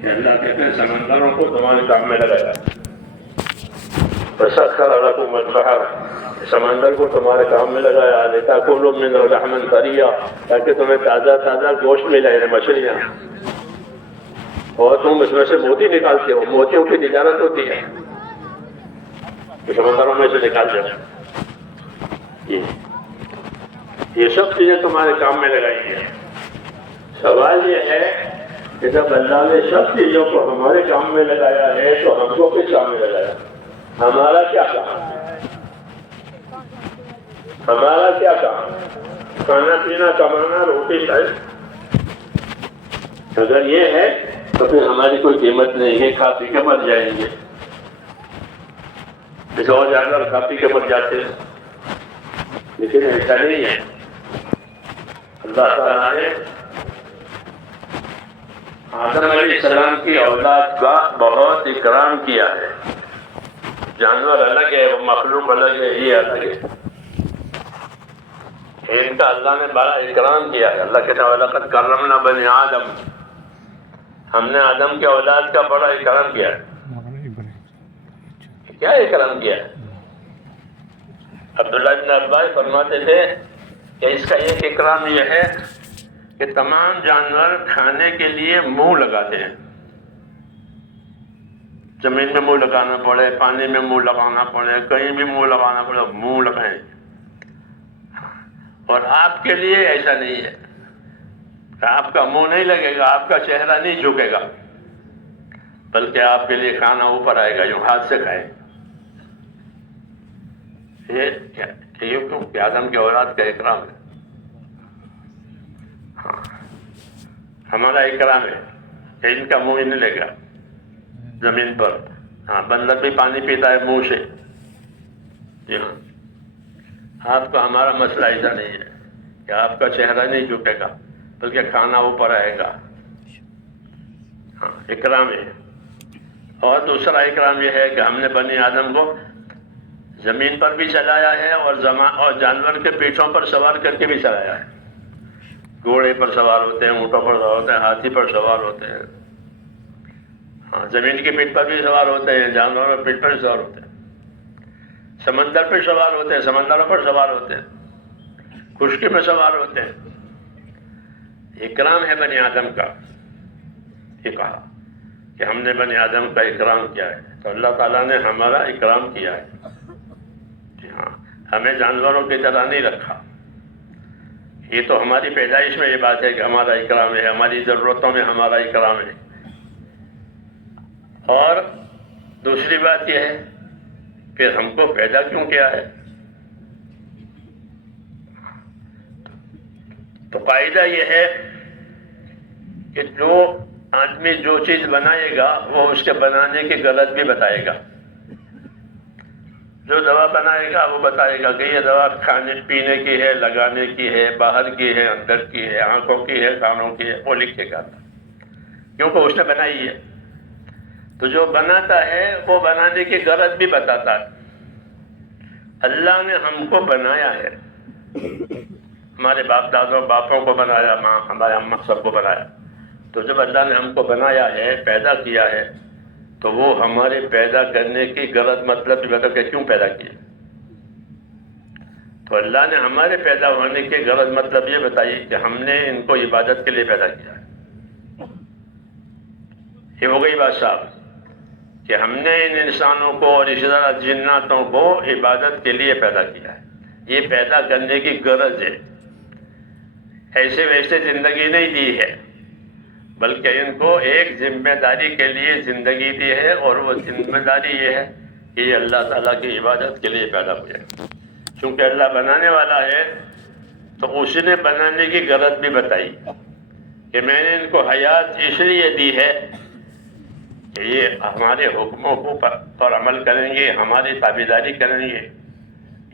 کہ اللہ کہتے ہیں سمندروں کو تمہارے کام میں لگایا، فسخر لكم البحر، سمندر کو تمہارے کام میں لگایا، لتاكلوا منه لحما طريا، تاکہ تمہیں تازہ تازہ گوشت ملے، یعنی مچھلیاں، اور تم اس میں سے موتی نکالتے ہو، موتیوں کی تجارت ہوتی ہے سمندروں میں سے نکالتے ہو، یہ سب چیزیں تمہارے کام میں لگائی ہیں۔ سوال یہ ہے کہ جب اللہ نے سب چیزوں کو ہمارے کام میں لگایا ہے تو ہم کو کس کام میں لگایا؟ ہمارا کیا کام؟ ہمارا کیا کام؟ کھانا پینا، کمانا، روٹی شاید؟ اگر یہ ہے تو پھر ہماری کوئی قیمت نہیں ہے، کھا پی کے مر جائیں گے، جیسے اور جانور کھا پی کے مر جاتے ہیں، لیکن ایسا نہیں ہے۔ اللہ تعالیٰ نے آدم علیہ السلام کی اولاد کا بہت اکرام کیا ہے۔ جانور الگ ہے، وہ مخلوق الگ ہے، یہ الگ ہے، ان کا اللہ نے بڑا اکرام کیا ہے۔ اللہ کہتا ہے وَلَقَدْ كَرَّمْنَا بَنِي آدم، ہم نے آدم کے اولاد کا بڑا اکرام کیا ہے۔ کیا اکرام کیا ہے؟ عبداللہ بن عباس فرماتے تھے کہ اس کا ایک اکرام یہ ہے کہ تمام جانور کھانے کے لیے منہ لگاتے ہیں، زمین میں منہ لگانا پڑے، پانی میں منہ لگانا پڑے، کہیں بھی منہ لگانا پڑے، منہ لگائیں۔ اور آپ کے لیے ایسا نہیں ہے، آپ کا منہ نہیں لگے گا، آپ کا چہرہ نہیں جھکے گا، بلکہ آپ کے لیے کھانا اوپر آئے گا، یوں ہاتھ سے کھائیں۔ یہ کیوں کہ آدم کے اولاد کا اکرام ہے، ہاں ہمارا اکرام ہے کہ ان کا منہ ہی نہیں لگے گا زمین پر۔ ہاں بندر بھی پانی پیتا ہے منہ سے، جی ہاں۔ آپ کا ہمارا مسئلہ ایسا نہیں ہے کہ آپ کا چہرہ نہیں جھکے گا، بلکہ کھانا اوپر آئے گا، ہاں اکرام ہے۔ اور دوسرا اکرام یہ ہے کہ ہم نے بنی آدم کو زمین پر بھی چلایا ہے اور جانور کے پیٹھوں پر سوار کر کے بھی چلایا ہے۔ گھوڑے پر سوار ہوتے ہیں، اونٹوں پر سوار ہوتے ہیں، ہاتھی پر سوار ہوتے ہیں، ہاں زمین کی پیٹھ پر بھی سوار ہوتے ہیں، جانوروں کی پیٹھ پر بھی سوار ہوتے ہیں، سمندر پہ سوار ہوتے ہیں، سمندروں پر سوار ہوتے ہیں، خشکی میں سوار ہوتے ہیں۔ اکرام ہے بنی آدم کا، یہ کہا کہ ہم نے بنی آدم کا اکرام کیا ہے، تو اللہ تعالیٰ نے ہمارا اکرام کیا ہے، جی ہاں، ہمیں جانوروں کی طرح نہیں رکھا۔ یہ تو ہماری پیدائش میں یہ بات ہے کہ ہمارا اکرام ہے، ہماری ضرورتوں میں ہمارا اکرام ہے۔ اور دوسری بات یہ ہے کہ ہم کو پیدا کیوں کیا ہے؟ تو قاعدہ یہ ہے کہ جو آدمی جو چیز بنائے گا وہ اس کے بنانے کی غلط بھی بتائے گا۔ جو دوا بنائے گا وہ بتائے گا کہ یہ دوا کھانے پینے کی ہے، لگانے کی ہے، باہر کی ہے، اندر کی ہے، آنکھوں کی ہے، کانوں کی ہے، وہ لکھے گا، کیونکہ اس نے بنائی ہے۔ تو جو بناتا ہے وہ بنانے کی غرض بھی بتاتا ہے۔ اللہ نے ہم کو بنایا ہے، ہمارے باپ دادوں باپوں کو بنایا، ماں ہمارے اماں سب کو بنایا۔ تو جب اللہ نے ہم کو بنایا ہے، پیدا کیا ہے، تو وہ ہمارے پیدا کرنے کی غرض مطلب بھی بتا کہ کیوں پیدا کیا۔ تو اللہ نے ہمارے پیدا ہونے کی غرض مطلب یہ بتائی کہ ہم نے ان کو عبادت کے لیے پیدا کیا ہے۔ یہ ہو گئی بات صاحب کہ ہم نے ان انسانوں کو اور اسی طرح جناتوں کو عبادت کے لیے پیدا کیا ہے۔ یہ پیدا کرنے کی غرض ہے، ایسے ویسے زندگی نہیں دی ہے، بلکہ ان کو ایک ذمہ داری کے لیے زندگی دی ہے، اور وہ ذمہ داری یہ ہے کہ یہ اللہ تعالیٰ کی عبادت کے لیے پیدا ہوئے۔ چونکہ اللہ بنانے والا ہے تو اس نے بنانے کی غرض بھی بتائی کہ میں نے ان کو حیات اس لیے دی ہے کہ یہ ہمارے حکموں پر عمل کریں گے، ہماری تابعداری کریں گے،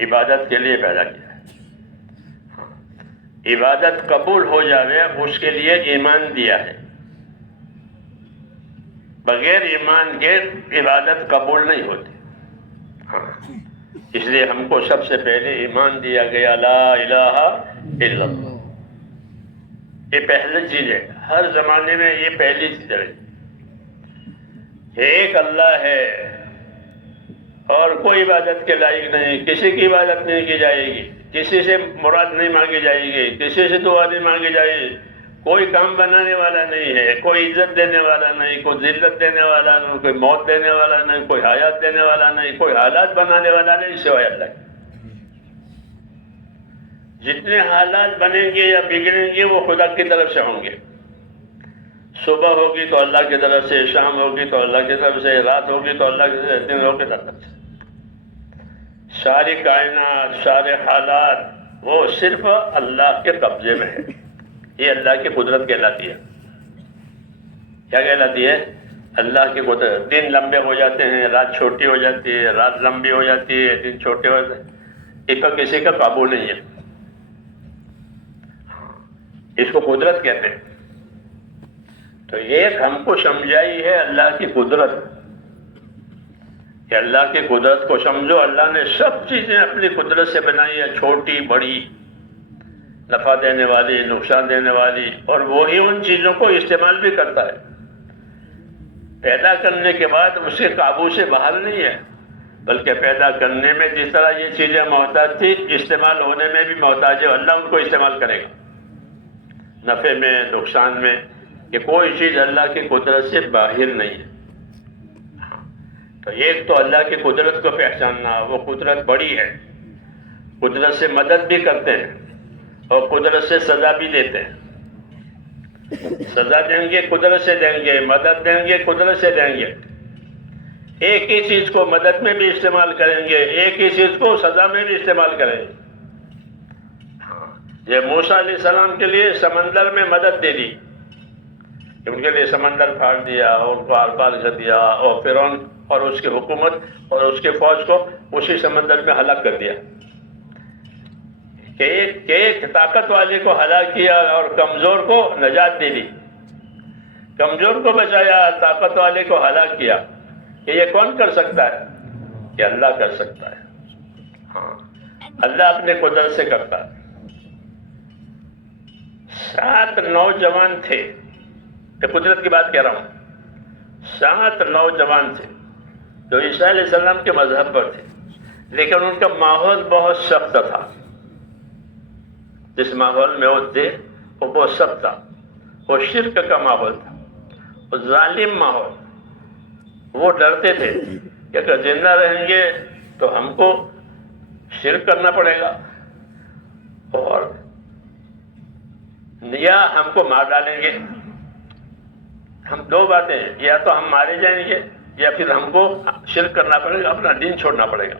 عبادت کے لیے پیدا کیا ہے۔ عبادت قبول ہو جاوے اس کے لیے ایمان دیا ہے، بغیر ایمان کے عبادت قبول نہیں ہوتی۔ ہاں اس لیے ہم کو سب سے پہلے ایمان دیا گیا، لا الہ الا اللہ۔ یہ پہلی چیز ہے، ہر زمانے میں یہ پہلی چیز ہے۔ ایک اللہ ہے اور کوئی عبادت کے لائق نہیں، کسی کی عبادت نہیں کی جائے گی، کسی سے مراد نہیں مانگی جائے گی، کسی سے دعا نہیں مانگی جائے گی، کوئی کام بنانے والا نہیں ہے، کوئی عزت دینے والا نہیں، کوئی ذلت دینے والا نہیں، کوئی موت دینے والا نہیں، کوئی حیات دینے والا نہیں، کوئی حالات بنانے والا نہیں سوائے اللہ کے۔ جتنے حالات بنیں گے یا بگڑیں گے وہ خدا کی طرف سے ہوں گے۔ صبح ہوگی تو اللہ کی طرف سے، شام ہوگی تو اللہ کی طرف سے، رات ہوگی تو اللہ کی طرف سے، دن ہوگی تو اللہ کی طرف سے۔ ساری کائنات، سارے حالات وہ صرف اللہ کے قبضے میں ہے۔ یہ اللہ کی قدرت کہلاتی ہے۔ کیا کہلاتی ہے؟ اللہ کی قدرت۔ دن لمبے ہو جاتے ہیں، رات چھوٹی ہو جاتی ہے، رات لمبی ہو جاتی ہے، دن چھوٹے ہو جاتے ہیں، اس پر کسی کا قابو نہیں ہے۔ اس کو قدرت کہتے ہیں۔ تو ایک ہم کو سمجھائی ہے اللہ کی قدرت، کہ اللہ کی قدرت کو سمجھو۔ اللہ نے سب چیزیں اپنی قدرت سے بنائی ہے، چھوٹی بڑی، نفع دینے والی، نقصان دینے والی، اور وہی ان چیزوں کو استعمال بھی کرتا ہے۔ پیدا کرنے کے بعد اس کے قابو سے باہر نہیں ہے، بلکہ پیدا کرنے میں جس طرح یہ چیزیں محتاج تھی، استعمال ہونے میں بھی محتاج ہے۔ اللہ ان کو استعمال کرے گا، نفع میں، نقصان میں، کہ کوئی چیز اللہ کی قدرت سے باہر نہیں ہے۔ تو ایک تو اللہ کی قدرت کو پہچاننا، وہ قدرت بڑی ہے، قدرت سے مدد بھی کرتے ہیں اور قدرت سے سزا بھی دیتے ہیں۔ سزا دیں گے قدرت سے دیں گے، مدد دیں گے قدرت سے دیں گے۔ ایک ہی چیز کو مدد میں بھی استعمال کریں گے، ایک ہی چیز کو سزا میں بھی استعمال کریں گے۔ یہ موسیٰ علیہ السلام کے لیے سمندر میں مدد دے دی، ان کے لیے سمندر پھاڑ دیا اور ان کو آر پار کر دیا، اور فرعون اور اس کی حکومت اور اس کے فوج کو اسی سمندر میں ہلاک کر دیا۔ کہ ایک طاقت والے کو ہلاک کیا اور کمزور کو نجات دے دی، کمزور کو بچایا، طاقت والے کو ہلاک کیا۔ کہ یہ کون کر سکتا ہے؟ کہ اللہ کر سکتا ہے۔ ہاں، اللہ اپنے قدرت سے کرتا ہے۔ 7 نوجوان تھے، یہ قدرت کی بات کہہ رہا ہوں، 7 نوجوان تھے جو عیسیٰ علیہ السلام کے مذہب پر تھے، لیکن ان کا ماحول بہت سخت تھا۔ جس ماحول میں وہ تھے وہ بہت سخت تھا، وہ شرک کا ماحول تھا، وہ ظالم ماحول۔ وہ ڈرتے تھے کہ اگر زندہ رہیں گے تو ہم کو شرک کرنا پڑے گا، اور یا ہم کو مار ڈالیں گے۔ ہم دو باتیں، یا تو ہم مارے جائیں گے یا پھر ہم کو شرک کرنا پڑے گا، اپنا دین چھوڑنا پڑے گا۔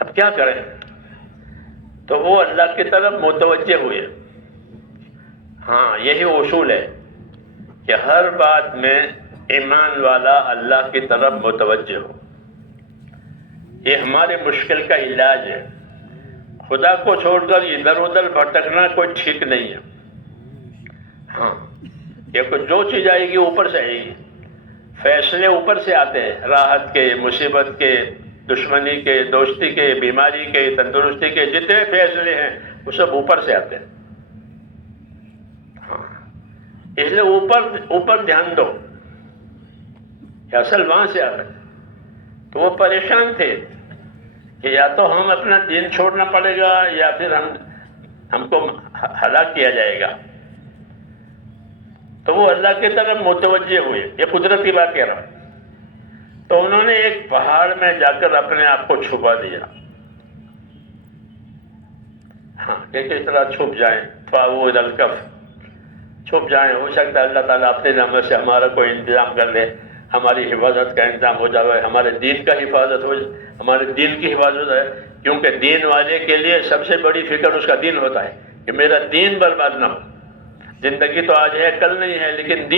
اب کیا کریں؟ تو وہ اللہ کی طرف متوجہ ہوئے۔ ہاں، یہی اصول ہے کہ ہر بات میں ایمان والا اللہ کی طرف متوجہ ہو۔ یہ ہمارے مشکل کا علاج ہے۔ خدا کو چھوڑ کر ادھر ادھر بھٹکنا کوئی ٹھیک نہیں ہے۔ ہاں، یہ جو چیز آئے گی اوپر سے آئے گی، فیصلے اوپر سے آتے ہیں، راحت کے، مصیبت کے، دشمنی کے، دوستی کے، بیماری کے، تندرستی کے، جتنے فیصلے ہیں وہ سب اوپر سے آتے ہیں۔ ہاں، اس لیے اوپر دھیان دو کہ اصل وہاں سے آتا ہے۔ تو وہ پریشان تھے کہ یا تو ہم اپنا دین چھوڑنا پڑے گا یا پھر ہم کو ہلاک کیا جائے گا۔ تو وہ اللہ کی طرف متوجہ ہوئے، یہ قدرت کی بات کہہ رہا ہوں۔ تو انہوں نے ایک پہاڑ میں جا کر اپنے آپ کو چھپا دیا۔ ہاں، کہ کس طرح چھپ جائیں، فاؤوا الی الکہف، چھپ جائیں۔ ہو سکتا ہے اللہ تعالیٰ اپنے رحمت سے ہمارا کوئی انتظام کر لے، ہماری حفاظت کا انتظام ہو جائے، ہمارے دین کا حفاظت ہو جائے، ہمارے دین کی حفاظت ہے۔ کیونکہ دین والے کے لیے سب سے بڑی فکر اس کا دین ہوتا ہے کہ میرا دین برباد نہ ہو۔ زندگی تو آج ہے کل نہیں ہے، لیکن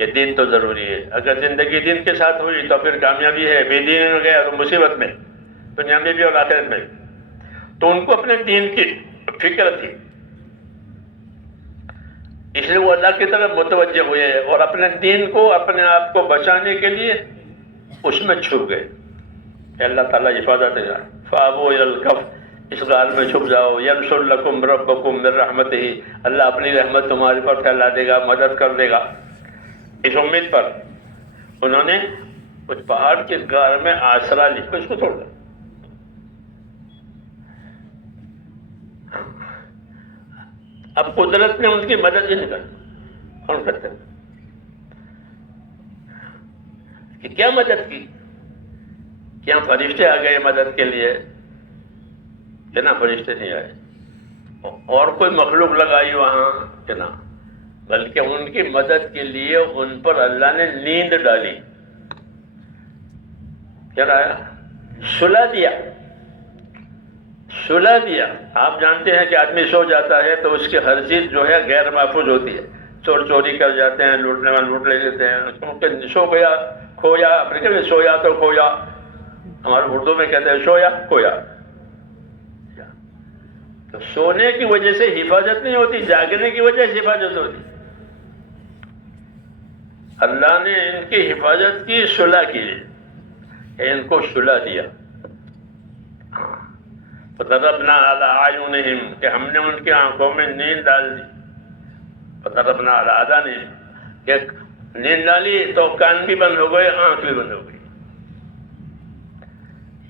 یہ دین تو ضروری ہے۔ اگر زندگی دین کے ساتھ ہوئی تو پھر کامیابی ہے، بے دین ہو گیا تو مصیبت میں، دنیا میں بھی اور آخرت میں بھی۔ تو ان کو اپنے دین کی فکر تھی، اس لیے وہ اللہ کی طرف متوجہ ہوئے اور اپنے دین کو، اپنے آپ کو بچانے کے لیے اس میں چھپ گئے کہ اللہ تعالیٰ حفاظت ہے۔ فاؤوا الی الکہف، اس غار میں چھپ جاؤ۔ ینشر لکم ربکم من رحمتہ، اللہ اپنی رحمت تمہارے پر پھیلا دے گا، مدد کر دے گا۔ اس امید پر انہوں نے اس پہاڑ کے غار میں آسرا لیا، اس کو چھوڑ دیا۔ اب قدرت نے ان کی مدد ہی نہیں کر، کون کرتے ہیں کہ کیا مدد کی؟ کیا فرشتے آ گئے مدد کے لیے؟ کہ نا، فرشتے نہیں آئے، اور کوئی مخلوق لگائی وہاں کہ نا، بلکہ ان کی مدد کے لیے ان پر اللہ نے نیند ڈالی، کیا لایا؟ سلا دیا، سلا دیا۔ آپ جانتے ہیں کہ آدمی سو جاتا ہے تو اس کی ہر چیز جو ہے غیر محفوظ ہوتی ہے، چور چوری کر جاتے ہیں، لوٹنے والے لوٹ لے لیتے ہیں، کیونکہ سو گیا کھویا، افریقہ میں سویا تو کھویا، ہمارے اردو میں کہتے ہیں سویا کھویا۔ تو سونے کی وجہ سے حفاظت نہیں ہوتی، جاگنے کی وجہ سے حفاظت ہوتی۔ اللہ نے ان کی حفاظت کی صلح کی، ان کو صلح دیا۔ فضربنا علی اعینہم، کہ ہم نے ان کی آنکھوں میں نیند ڈال دی۔ فضربنا علی آذانہم، کہ نیند ڈالی تو کان بھی بند ہو گئے، آنکھ بھی بند ہو گئی۔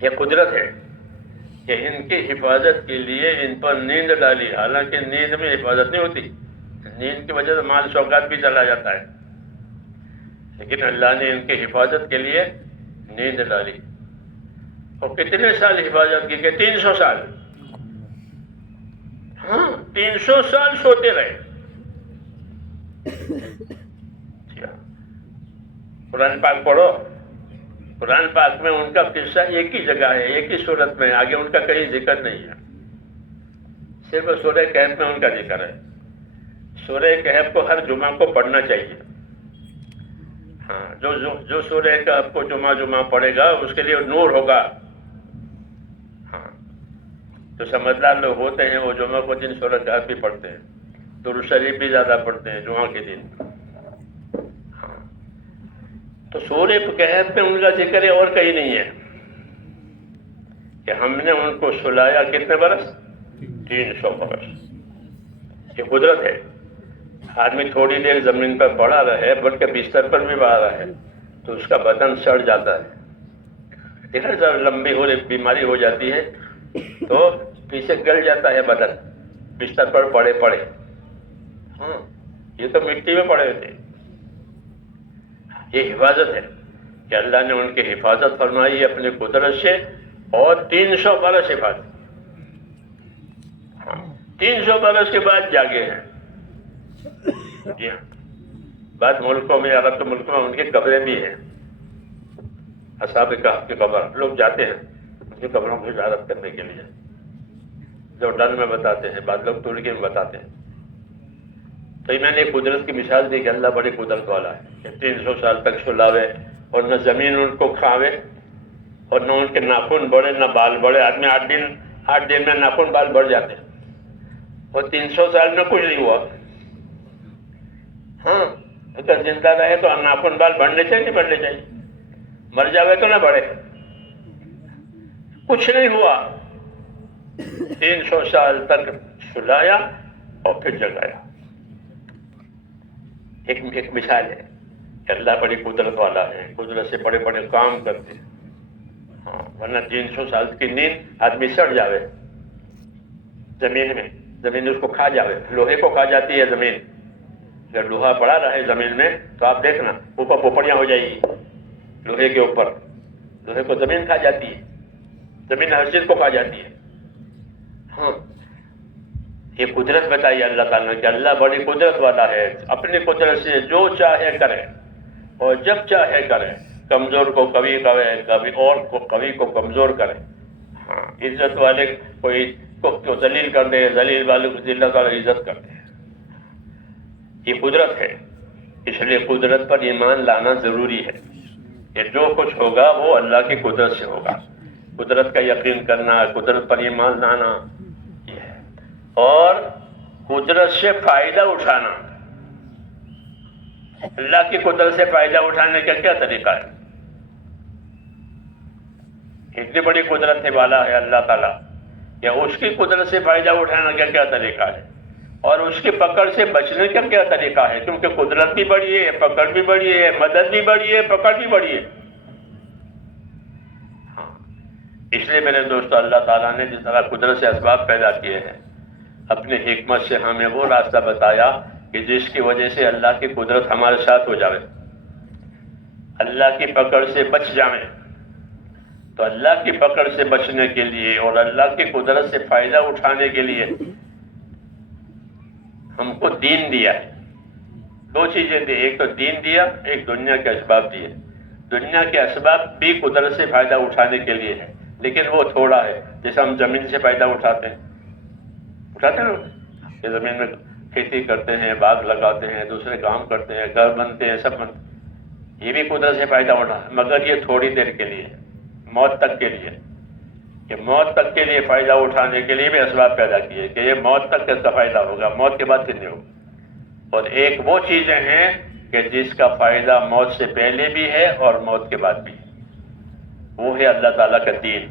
یہ قدرت ہے کہ ان کی حفاظت کے لیے ان پر نیند ڈالی، حالانکہ نیند میں حفاظت نہیں ہوتی، نیند کی وجہ سے مال شوکات بھی چلا جاتا ہے، لیکن اللہ نے ان کی حفاظت کے لیے نیند ڈالی۔ اور کتنے سال حفاظت کی؟ کہ 300 سال، ہاں 300 سال سوتے رہے۔ قرآن پاک پڑھو، قرآن پاک میں ان کا قصہ ایک ہی جگہ ہے، ایک ہی صورت میں، آگے ان کا کہیں ذکر نہیں ہے، صرف سورہ کہف میں ان کا ذکر ہے۔ سورہ کہف کو ہر جمعہ کو پڑھنا چاہیے، ہاں جو سورہ کہف کو جمعہ پڑھے گا اس کے لیے نور ہوگا۔ ہاں جو سمجھدار لوگ ہوتے ہیں وہ جمعہ کو دن سورہ کہف بھی پڑھتے ہیں، درود شریف بھی زیادہ پڑھتے ہیں جمعہ کے دن۔ تو سورہ کہف میں ان کا ذکر ہے اور کہیں نہیں ہے کہ ہم نے ان کو سلایا کتنے برس؟ 300 برس۔ یہ قدرت ہے۔ آدمی تھوڑی دیر زمین پر پڑا رہے، بلکہ بستر پر بھی پڑا رہے، تو اس کا بدن سڑ جاتا ہے۔ دیکھا جب لمبی بیماری ہو جاتی ہے تو پیچھے گل جاتا ہے بدن، بستر پر پڑے پڑے۔ ہاں یہ تو مٹی میں پڑے ہوتے۔ یہ حفاظت ہے کہ اللہ نے ان کی حفاظت فرمائی اپنی قدرت سے، اور 300 برس حفاظت۔ 300 برس کے بعد جاگے ہیں۔ جی ہاں، بعض ملکوں میں، عرب کے ملکوں میں ان کی قبریں بھی ہیں، اصحاب کہف کی قبر، لوگ جاتے ہیں ان کی قبروں کی زیارت کرنے کے لیے۔ جوردن میں بتاتے ہیں، بعض لوگ ترکی میں بتاتے ہیں۔ تو میں نے قدرت کی مثال دی کہ اللہ بڑی قدرت والا ہے کہ 300 سال تک سلاوے، اور نہ زمین ان کو کھاوے، اور نہ ان کے ناخن بڑھے نہ بال بڑھے۔ آدمی 8 دن میں ناخن بال بڑھ جاتے ہیں، اور 300 سال میں کچھ نہیں ہوا۔ ہاں اگر زندہ رہے تو ناخن بال بڑھنے چاہیے، نہیں بڑھنے چاہیے، مر جاوے تو نہ بڑھے، کچھ نہیں ہوا۔ 300 سال تک سلایا اور پھر جگایا۔ ایک مثال ہے کہ اللہ بڑی قدرت والا ہے، قدرت سے بڑے بڑے کام کرتے ہیں۔ ہاں ورنہ 300 سال کی نیند آدمی سڑ جاوے زمین میں، زمین اس کو کھا جاوے، لوہے کو کھا جاتی ہے زمین۔ اگر لوہا پڑا رہے زمین میں تو آپ دیکھنا اوپر پوپڑیاں ہو جائے گی لوہے کے اوپر، لوہے کو زمین کھا جاتی ہے، زمین ہر چیز کو کھا جاتی ہے۔ ہاں یہ قدرت بتائی اللہ تعالیٰ نے کہ اللہ بڑی قدرت والا ہے، اپنی قدرت سے جو چاہے کرے اور جب چاہے کرے، کمزور کو قوی کرے، کبھی اور کو قوی کو کمزور کرے۔ ہاں عزت والے کو ذلیل کر دے، ذلیل والے کو ذلت والا عزت کر دے۔ یہ قدرت ہے، اس لیے قدرت پر ایمان لانا ضروری ہے کہ جو کچھ ہوگا وہ اللہ کی قدرت سے ہوگا۔ قدرت کا یقین کرنا، قدرت پر ایمان لانا، یہ ہے۔ اور قدرت سے فائدہ اٹھانا، اللہ کی قدرت سے فائدہ اٹھانے کا کیا طریقہ ہے؟ اتنی بڑی قدرت والا ہے اللہ تعالیٰ، یا اس کی قدرت سے فائدہ اٹھانے کا کیا طریقہ ہے؟ اور اس کی پکڑ سے بچنے کا کیا طریقہ ہے؟ کیونکہ قدرت بھی بڑی ہے، پکڑ بھی بڑی ہے، مدد بھی بڑی ہے، پکڑ بھی بڑی ہے. ہاں، اس لیے میرے دوستو اللہ تعالیٰ نے جس طرح قدرت سے اسباب پیدا کیے ہیں، اپنی حکمت سے ہمیں وہ راستہ بتایا کہ جس کی وجہ سے اللہ کی قدرت ہمارے ساتھ ہو جائے، اللہ کی پکڑ سے بچ جائیں. تو اللہ کی پکڑ سے بچنے کے لیے اور اللہ کی قدرت سے فائدہ اٹھانے کے لیے ہم کو دین دیا ہے. دو چیزیں دی، ایک تو دین دیا، ایک دنیا کے اسباب دیے. دنیا کے اسباب بھی قدرت سے فائدہ اٹھانے کے لیے ہے، لیکن وہ تھوڑا ہے. جیسے ہم زمین سے فائدہ اٹھاتے ہیں کہ زمین میں کھیتی کرتے ہیں، باغ لگاتے ہیں، دوسرے کام کرتے ہیں، گھر بنتے ہیں، سب بنتے ہیں. یہ بھی قدرت سے فائدہ اٹھا، مگر یہ تھوڑی دیر کے لیے ہے، موت تک کے لیے. کہ موت تک کے لیے فائدہ اٹھانے کے لیے بھی اسباب پیدا کیے کہ یہ موت تک کا فائدہ ہوگا، موت کے بعد پھر نہیں ہوگا. اور ایک وہ چیزیں ہیں کہ جس کا فائدہ موت سے پہلے بھی ہے اور موت کے بعد بھی ہے. وہ ہے اللہ تعالیٰ کا دین.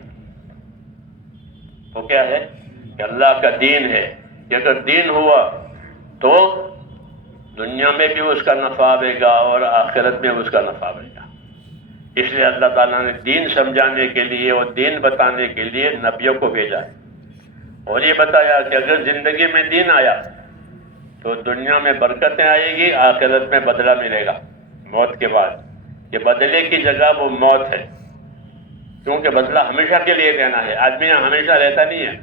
وہ کیا ہے؟ کہ اللہ کا دین ہے کہ اگر دین ہوا تو دنیا میں بھی اس کا نفع آئے گا اور آخرت میں اس کا نفع آئے گا. اس لیے اللہ تعالیٰ نے دین سمجھانے کے لیے اور دین بتانے کے لیے نبیوں کو بھیجا ہے، اور یہ بتایا کہ اگر زندگی میں دین آیا تو دنیا میں برکتیں آئے گی، آخرت میں بدلہ ملے گا موت کے بعد. یہ بدلے کی جگہ وہ موت ہے، کیونکہ بدلہ ہمیشہ کے لیے دینا ہے. آدمی یہاں ہمیشہ رہتا نہیں ہے،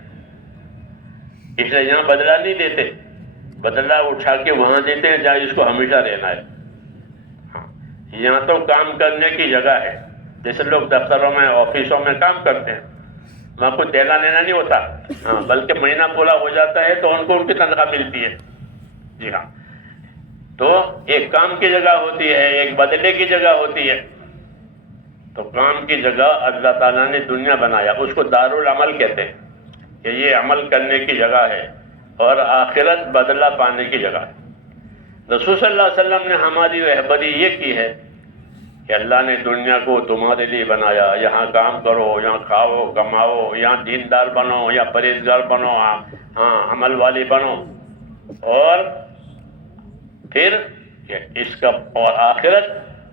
اس لیے یہاں بدلہ نہیں دیتے، بدلہ اٹھا کے وہاں دیتے ہیں جہاں اس کو ہمیشہ رہنا ہے. یہاں تو کام کرنے کی جگہ ہے، جیسے لوگ دفتروں میں، آفسوں میں کام کرتے ہیں، وہاں کوئی دینا لینا نہیں ہوتا. ہاں، بلکہ مہینہ پورا ہو جاتا ہے تو ان کو ان کی تنخواہ ملتی ہے. جی ہاں، تو ایک کام کی جگہ ہوتی ہے، ایک بدلے کی جگہ ہوتی ہے. تو کام کی جگہ اللہ تعالیٰ نے دنیا بنایا، اس کو دارالعمل کہتے ہیں کہ یہ عمل کرنے کی جگہ ہے، اور آخرت بدلہ پانے کی جگہ ہے. رسول صلی اللہ علیہ وسلم نے ہماری رہبری یہ کی ہے کہ اللہ نے دنیا کو تمہارے لیے بنایا، یہاں کام کرو، یہاں کھاؤ کماؤ، یہاں دیندار بنو یا پرہیزگار بنو، ہاں عمل والی بنو. اور پھر اس کا اور آخرت،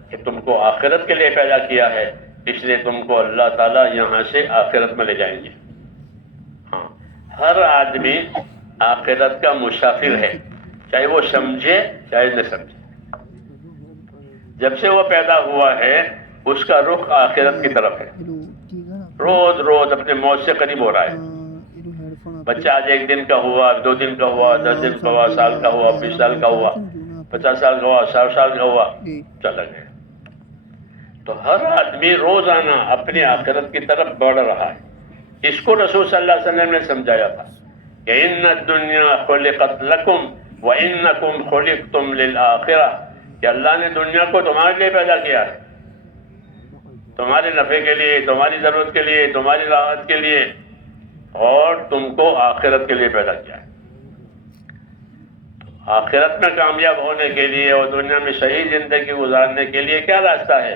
کہ تم کو آخرت کے لیے پیدا کیا ہے، اس لیے تم کو اللہ تعالیٰ یہاں سے آخرت میں لے جائیں گے. ہاں، ہر آدمی آخرت کا مسافر ہے، چاہے وہ سمجھے چاہے نہ سمجھے. جب سے وہ پیدا ہوا ہے اس کا رخ آخرت کی طرف ہے، روز روز اپنے موت سے قریب ہو رہا ہے. بچہ آج 1 دن کا ہوا، 2 دن کا ہوا، 10 دن کا ہوا، سال کا ہوا، 20 سال کا ہوا، 50 سال کا ہوا، 60 سال کا ہوا، چلا گیا. تو ہر آدمی روزانہ اپنی آخرت کی طرف بڑھ رہا ہے. اس کو رسول صلی اللہ علیہ وسلم نے سمجھایا تھا کہ ان الدنیا خلقت لکم وانکم خلقتم للآخرہ، کہ اللہ نے دنیا کو تمہارے لیے پیدا کیا ہے، تمہارے نفع کے لیے، تمہاری ضرورت کے لیے، تمہاری راحت کے لیے، اور تم کو آخرت کے لیے پیدا کیا ہے. آخرت میں کامیاب ہونے کے لیے اور دنیا میں صحیح زندگی گزارنے کے لیے کیا راستہ ہے؟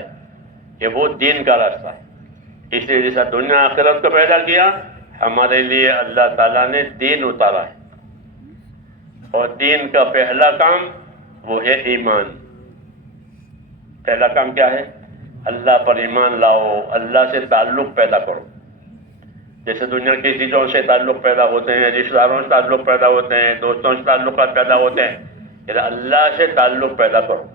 کہ وہ دین کا راستہ ہے. اس لیے جیسا دنیا آخرت کو پیدا کیا، ہمارے لیے اللہ تعالیٰ نے دین اتارا ہے، اور دین کا پہلا کام وہ ہے ایمان. پہلا کام کیا ہے؟ اللہ پر ایمان لاؤ، اللہ سے تعلق پیدا کرو. جیسے دنیا کی چیزوں سے تعلق پیدا ہوتے ہیں، رشتہ داروں سے تعلق پیدا ہوتے ہیں، دوستوں سے تعلقات پیدا ہوتے ہیں، کہ اللہ سے تعلق پیدا کرو.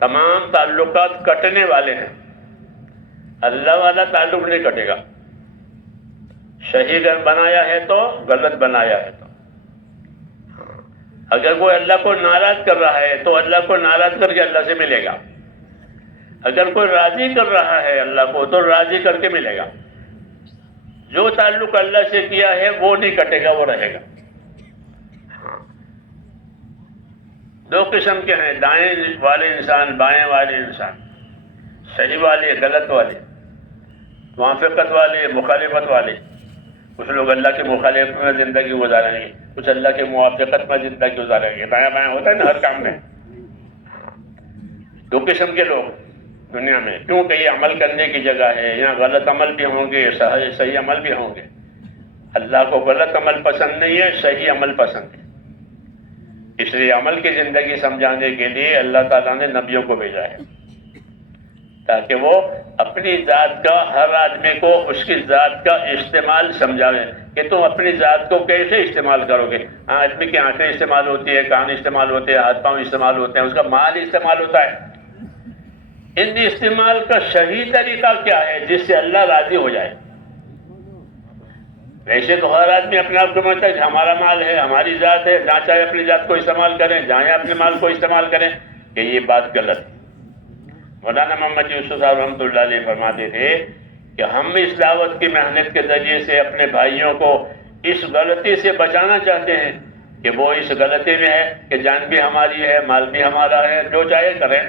تمام تعلقات کٹنے والے ہیں، اللہ والا تعلق نہیں کٹے گا. صحیح بنایا ہے تو غلط بنایا ہے تو. اگر کوئی اللہ کو ناراض کر رہا ہے تو اللہ کو ناراض کر کے اللہ سے ملے گا. اگر کوئی راضی کر رہا ہے اللہ کو تو راضی کر کے ملے گا. جو تعلق اللہ سے کیا ہے وہ نہیں کٹے گا، وہ رہے گا. دو قسم کے ہیں، دائیں والے انسان، بائیں والے انسان، صحیح والے، غلط والے، موافقت والے، مخالفت والے. کچھ لوگ اللہ کی مخالفت میں زندگی گزاریں گے، کچھ اللہ کی موافقت میں زندگی گزاریں گے. دایاں بایاں ہوتا ہے نا ہر کام میں. دو قسم کے لوگ دنیا میں، کیونکہ یہ عمل کرنے کی جگہ ہے، یہاں غلط عمل بھی ہوں گے، صحیح عمل بھی ہوں گے. اللہ کو غلط عمل پسند نہیں ہے، صحیح عمل پسند ہے. اس لیے عمل کی زندگی سمجھانے کے لیے اللہ تعالیٰ نے نبیوں کو بھیجا ہے، تاکہ وہ اپنی ذات کا ہر آدمی کو اس کی ذات کا استعمال سمجھاویں کہ تم اپنی ذات کو کیسے استعمال کرو گے. آدمی کی آنکھیں استعمال ہوتی ہے، کان استعمال ہوتے ہیں، ہاتھ پاؤں استعمال ہوتے ہیں، اس کا مال استعمال ہوتا ہے. ان استعمال کا صحیح طریقہ کیا ہے جس سے اللہ راضی ہو جائے؟ ویسے تو ہر آدمی اپنے آپ کو سمجھتا ہے کہ ہمارا مال ہے، ہماری ذات ہے، جہاں چاہے اپنی ذات کو استعمال کریں، جہاں اپنے مال کو استعمال کریں، کہ یہ بات غلط ہے. مولانا محمد یوسف صاحب رحمۃ اللہ علیہ فرماتے تھے کہ ہم اس دعوت کی محنت کے ذریعے سے اپنے بھائیوں کو اس غلطی سے بچانا چاہتے ہیں کہ وہ اس غلطی میں ہے کہ جان بھی ہماری ہے، مال بھی ہمارا ہے، جو چاہے کریں.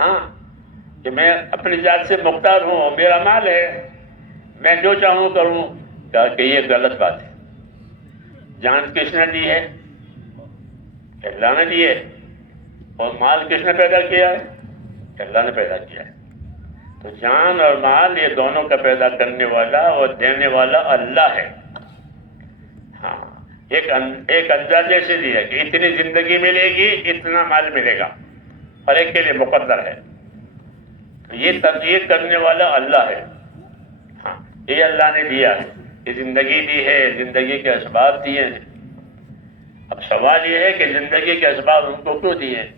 ہاں، کہ میں اپنی ذات سے مختار ہوں، میرا مال ہے، میں جو چاہوں کروں. کہا کہ یہ غلط بات ہے. جان کس نے دی ہے؟ اللہ نے دی ہے. اور مال کس نے پیدا کیا ہے؟ اللہ نے پیدا کیا ہے. تو جان اور مال یہ دونوں کا پیدا کرنے والا اور دینے والا اللہ ہے. ہاں، ایک اندازے سے دیا کہ اتنی زندگی ملے گی، اتنا مال ملے گا، ہر ایک کے لیے مقدر ہے. تو یہ تقدیر کرنے والا اللہ ہے. ہاں، یہ اللہ نے دیا ہے، یہ زندگی دی ہے، زندگی کے اسباب دیے ہیں. اب سوال یہ ہے کہ زندگی کے اسباب ان کو کیوں دیے ہیں؟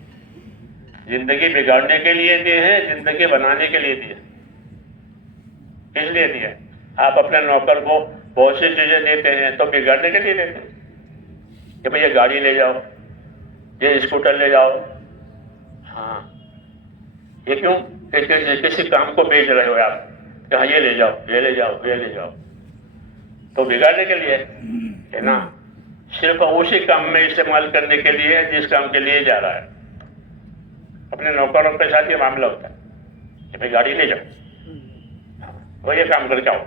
زندگی بگاڑنے کے لیے دیے ہیں، زندگی بنانے کے لیے دیے؟ کس لیے دیے؟ آپ اپنے نوکر کو بہت سی چیزیں دیتے ہیں تو بگاڑنے کے لیے دیتے ہیں کہ بھئی یہ گاڑی لے جاؤ، یہ اسکوٹر لے جاؤ. ہاں، یہ کیوں؟ کہ کسی کام کو بیچ رہے ہو آپ کہ ہاں یہ لے جاؤ، یہ لے جاؤ، یہ لے جاؤ، تو بگاڑنے کے لیے ہے نا. صرف اسی کام میں استعمال کرنے کے لیے جس کام کے لیے جا رہا ہے. اپنے نوکروں کے ساتھ یہ معاملہ ہوتا ہے کہ بھائی گاڑی لے جاؤ، وہ یہ کام کر کے آؤ.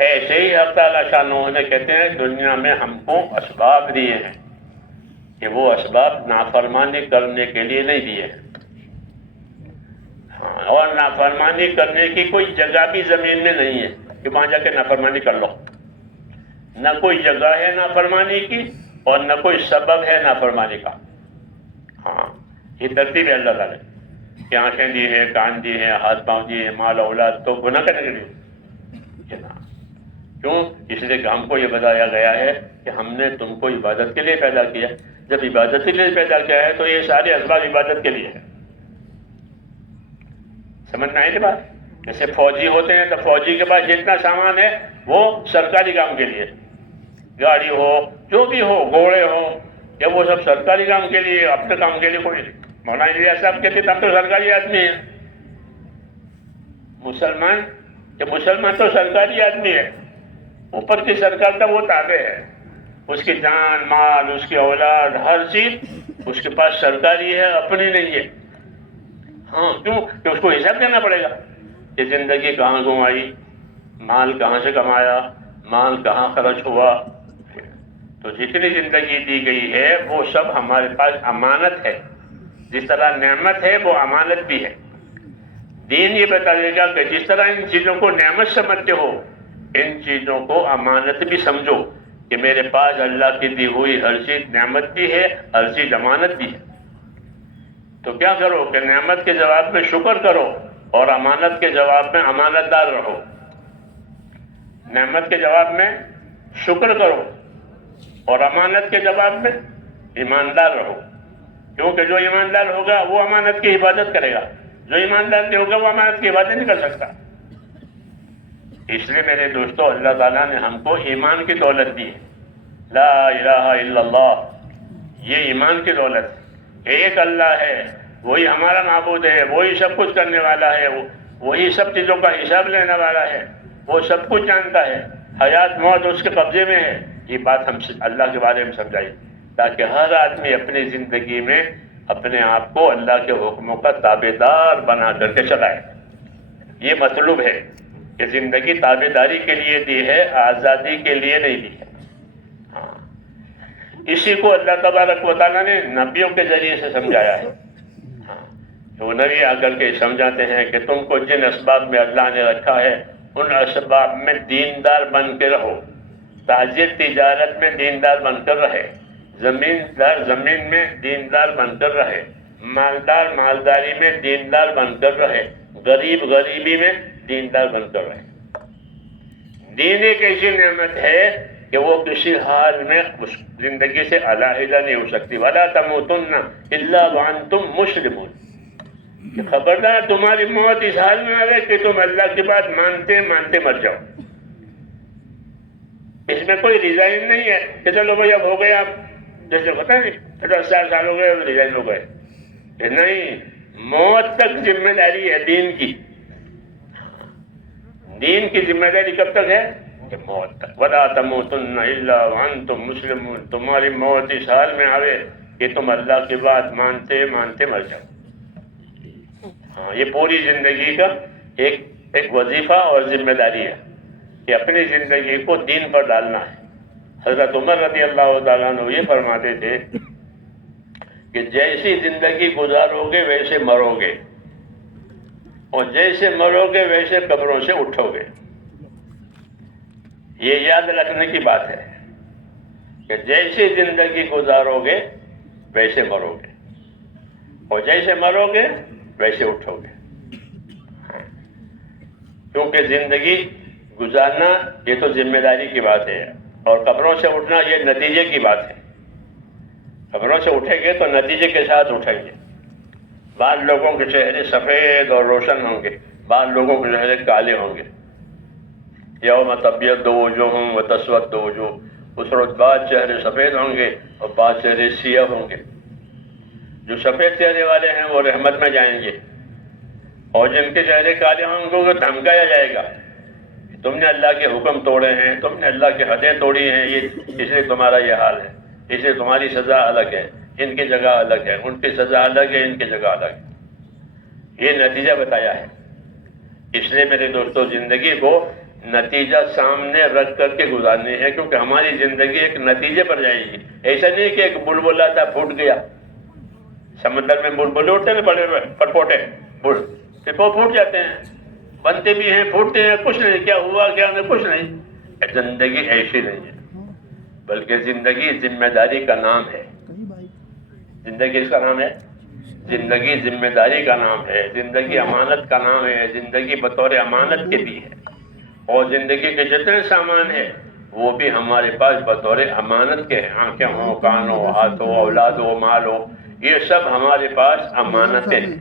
ایسے ہی حق تعالیٰ شانہ نے کہتے ہیں دنیا میں ہم کو اسباب دیے ہیں کہ وہ اسباب نافرمانی کرنے کے لیے نہیں دیے ہیں. ہاں، اور نافرمانی کرنے کی کوئی جگہ بھی زمین میں نہیں ہے کہ وہاں جا کے نافرمانی کر لو. نہ کوئی جگہ ہے نافرمانی کی اور نہ کوئی سبب ہے نافرمانی کا. ہاں، یہ ترتیب ہے اللہ تعالیٰ کہ آنکھیں دی ہے، کان دی ہے، ہاتھ پاؤں دی ہے، مال اولاد تو گناہ کرنے کے لیے. کیوں؟ اس لیے کہ ہم کو یہ بتایا گیا ہے کہ ہم نے تم کو عبادت کے لیے پیدا کیا. جب عبادت کے لیے پیدا کیا ہے تو یہ سارے اسباب عبادت کے لیے ہے. سمجھ میں آئی نا بات؟ جیسے فوجی ہوتے ہیں تو فوجی کے پاس جتنا سامان ہے وہ سرکاری کام کے لیے، گاڑی ہو، جو بھی ہو، گھوڑے ہو، کہ وہ سب سرکاری کام کے لیے، اپنے کام کے لیے کوئی نہیں. مولانا الیاس صاحب کہتے تھے ہم تو سرکاری آدمی ہیں. مسلمان تو سرکاری آدمی ہے، اوپر کی سرکار کا وہ تابع ہے. اس کی جان، مال، اس کی اولاد، ہر چیز اس کے پاس سرکاری ہے، اپنی نہیں ہے. ہاں، کیوں؟ کہ اس کو حساب دینا پڑے گا کہ زندگی کہاں گنوائی، مال کہاں سے کمایا، مال کہاں خرچ ہوا. تو جتنی زندگی دی گئی ہے وہ سب ہمارے پاس امانت ہے. جس طرح نعمت ہے وہ امانت بھی ہے. دین یہ بتائے گا کہ جس طرح ان چیزوں کو نعمت سمجھتے ہو، ان چیزوں کو امانت بھی سمجھو کہ میرے پاس اللہ کی دی ہوئی ہر چیز نعمت بھی ہے، ہر چیز امانت بھی ہے. تو کیا کرو کہ نعمت کے جواب میں شکر کرو اور امانت کے جواب میں امانت دار رہو. نعمت کے جواب میں شکر کرو اور امانت کے جواب میں ایماندار رہو. کیونکہ جو ایماندار ہوگا وہ امانت کی حفاظت کرے گا، جو ایماندار نہیں ہوگا وہ امانت کی حفاظت نہیں کر سکتا. اس لیے میرے دوستو، اللہ تعالیٰ نے ہم کو ایمان کی دولت دی ہے. لا الہ الا اللہ، یہ ایمان کی دولت ہے. ایک اللہ ہے، وہی ہمارا معبود ہے، وہی سب کچھ کرنے والا ہے، وہی سب چیزوں کا حساب لینے والا ہے، وہ سب کچھ جانتا ہے، حیات موت اس کے قبضے میں ہے. یہ بات ہم اللہ کے بارے میں سمجھائی تاکہ ہر آدمی اپنی زندگی میں اپنے آپ کو اللہ کے حکموں کا تابع دار بنا کر کے چلائے. یہ مطلوب ہے کہ زندگی تابع داری کے لیے دی ہے، آزادی کے لیے نہیں دی ہے. اسی کو اللہ تبارک و تعالیٰ نے نبیوں کے ذریعے سے سمجھایا ہے. وہ نبی آ کر کے سمجھاتے ہیں کہ تم کو جن اسباب میں اللہ نے رکھا ہے ان اسباب میں دیندار بن کے رہو. تاجر تجارت میں دیندار بن کر رہے، زمیندار زمین میں دیندار بن کر رہے، مالدار مالداری میں دیندار بن کر رہے، غریب غریبی میں دیندار بن کر رہے. دین ایک ایسی نعمت ہے کہ وہ کسی حال میں اس زندگی سے علیحدہ نہیں ہو سکتی. وَلَا تَمُوتُنَّ إِلَّا وَأَنْتُمْ مُسْلِمُونَ. کہ خبردار تمہاری موت اس حال میں آ گئی کہ تم اللہ کی بات مانتے مانتے مر جاؤ. اس میں کوئی ریزائن نہیں ہے کہ چلو بھائی اب ہو گئے، آپ جیسے ہوتا ہے 50 سال ہو گئے ریزائن ہو گئے. کہ نہیں، موت تک ذمہ داری ہے دین کی. دین کی ذمہ داری کب تک ہے؟ کہ موت تک. وَلَا تَمُوتُنَّ إِلَّا وَأَنْتُمْ مُسْلِمُونَ. تمہاری موت اس حال میں آوے کہ تم اللہ کی بات مانتے مانتے مر جاؤ. ہاں، یہ پوری زندگی کا ایک وظیفہ اور ذمہ داری ہے کہ اپنی زندگی کو دین پر ڈالنا ہے. حضرت عمر رضی اللہ تعالیٰ عنہ یہ فرماتے تھے کہ جیسی زندگی گزارو گے ویسے مرو گے، اور جیسے مرو گے ویسے قبروں سے اٹھو گے. یہ یاد رکھنے کی بات ہے کہ جیسی زندگی گزارو گے ویسے مرو گے، اور جیسے مرو گے ویسے اٹھو گے. کیونکہ زندگی گزارنا یہ تو ذمہ داری کی بات ہے، اور قبروں سے اٹھنا یہ نتیجے کی بات ہے. قبروں سے اٹھیں گے تو نتیجے کے ساتھ اٹھیں گے. بعض لوگوں کے چہرے سفید اور روشن ہوں گے، بعض لوگوں کے چہرے کالے ہوں گے. یوم تبیض وجوہ وتسود وجوہ. اس روز بعض چہرے سفید ہوں گے اور بعض چہرے سیاہ ہوں گے. جو سفید چہرے والے ہیں وہ رحمت میں جائیں گے، اور جن کے چہرے کالے ہوں گے وہ دھمکایا جائے گا. تم نے اللہ کے حکم توڑے ہیں، تم نے اللہ کی حدیں توڑی ہیں، یہ اس لیے تمہارا یہ حال ہے، اس لیے تمہاری سزا الگ ہے، ان کی جگہ الگ ہے، ان کی سزا الگ ہے، ان کی جگہ الگ ہے. یہ نتیجہ بتایا ہے. اس لیے میرے دوستو زندگی کو نتیجہ سامنے رکھ کر کے گزارنی ہے، کیونکہ ہماری زندگی ایک نتیجے پر جائے گی. ایسا نہیں کہ ایک بلبلا تھا پھوٹ گیا. سمندر میں بلبلے اٹھتے ہیں بڑے پٹپوٹے، پھر وہ پھوٹ جاتے ہیں، بنتے بھی ہیں پھوٹتے ہیں، کچھ نہیں، کیا ہوا کیا نہیں، کچھ نہیں. زندگی ایسی نہیں ہے، بلکہ زندگی ذمہ داری کا نام ہے. زندگی اس کا نام ہے، زندگی ذمہ داری کا نام ہے، زندگی امانت کا نام ہے، زندگی بطور امانت کے بھی ہے. اور زندگی کے جتنے سامان ہیں وہ بھی ہمارے پاس بطور امانت کے ہیں. آنکھیں ہوں، کان ہو، ہاتھ ہو، اولاد ہو، مال ہو، یہ سب ہمارے پاس امانتیں ہیں.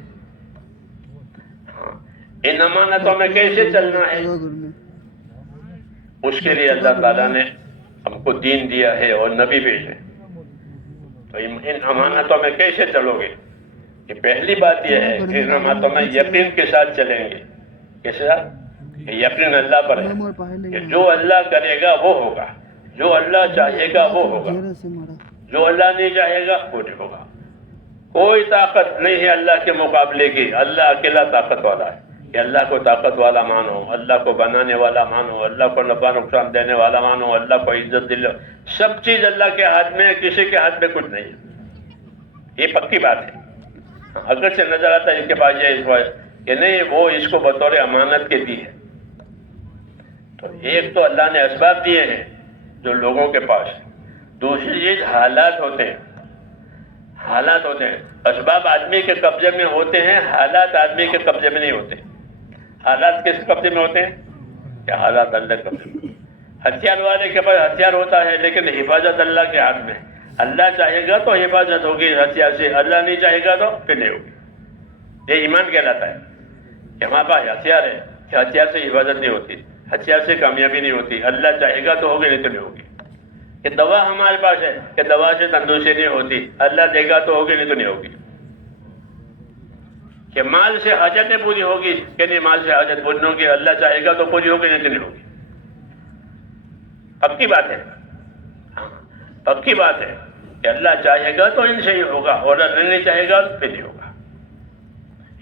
ان امانتوں میں کیسے چلنا ہے، اس کے لیے اللہ تعالیٰ نے ہم کو دین دیا ہے اور نبی بھیجے. تو ان امانتوں میں کیسے چلو گے؟ کہ پہلی بات یہ ہے کہ ان امانتوں میں یقین کے ساتھ چلیں گے. کیسے ساتھ؟ کہ یقین اللہ پر ہے کہ جو اللہ کرے گا وہ ہوگا، جو اللہ چاہے گا وہ ہوگا، جو اللہ نہیں چاہے گا وہ نہیں ہوگا. کوئی طاقت نہیں ہے اللہ کے مقابلے کی. اللہ اکیلا طاقت والا ہے. کہ اللہ کو طاقت والا مانو، اللہ کو بنانے والا مانو، اللہ کو نفع نقصان دینے والا مانو، اللہ کو عزت دل، سب چیز اللہ کے ہاتھ میں ہے، کسی کے ہاتھ میں کچھ نہیں ہے. یہ پکی بات ہے. اگر سے نظر آتا ہے اس کے پاس یہ اس وقت کہ نہیں، وہ اس کو بطور امانت کے دی ہے. تو ایک تو اللہ نے اسباب دیے ہیں جو لوگوں کے پاس. دوسری چیز حالات ہوتے ہیں. حالات ہوتے ہیں. اسباب آدمی کے قبضے میں ہوتے ہیں، حالات آدمی کے قبضے میں نہیں ہوتے. حالات کس قبضے میں ہوتے ہیں؟ کہ حالات اللہ کے قبضے میں. ہتھیار والے کے پاس ہتھیار ہوتا ہے لیکن حفاظت اللہ کے ہاتھ میں. اللہ چاہے گا تو حفاظت ہوگی ہتھیار سے، اللہ نہیں چاہے گا تو پھر نہیں ہوگی. یہ ایمان کہلاتا ہے کہ ہمارے پاس ہتھیار ہے، کہ ہتھیار سے حفاظت نہیں ہوتی، ہتھیار سے کامیابی نہیں ہوتی. اللہ چاہے گا تو ہوگی، نہیں تو نہیں ہوگی. کہ دوا ہمارے پاس ہے کہ دوا سے تندرستی نہیں ہوتی، اللہ دے گا تو ہوگی، نہیں تو نہیں ہوگی. کہ مال سے حاجتیں پوری ہوگی کہ نہیں، مال سے حاجت پوری ہوگی، اللہ چاہے گا تو پوری ہوگی، نہیں تو نہیں ہوگی. پکی بات ہے. پکی بات ہے کہ اللہ چاہے گا تو ان سے ہی ہوگا، اور اللہ نہیں چاہے گا تو پھر نہیں ہوگا.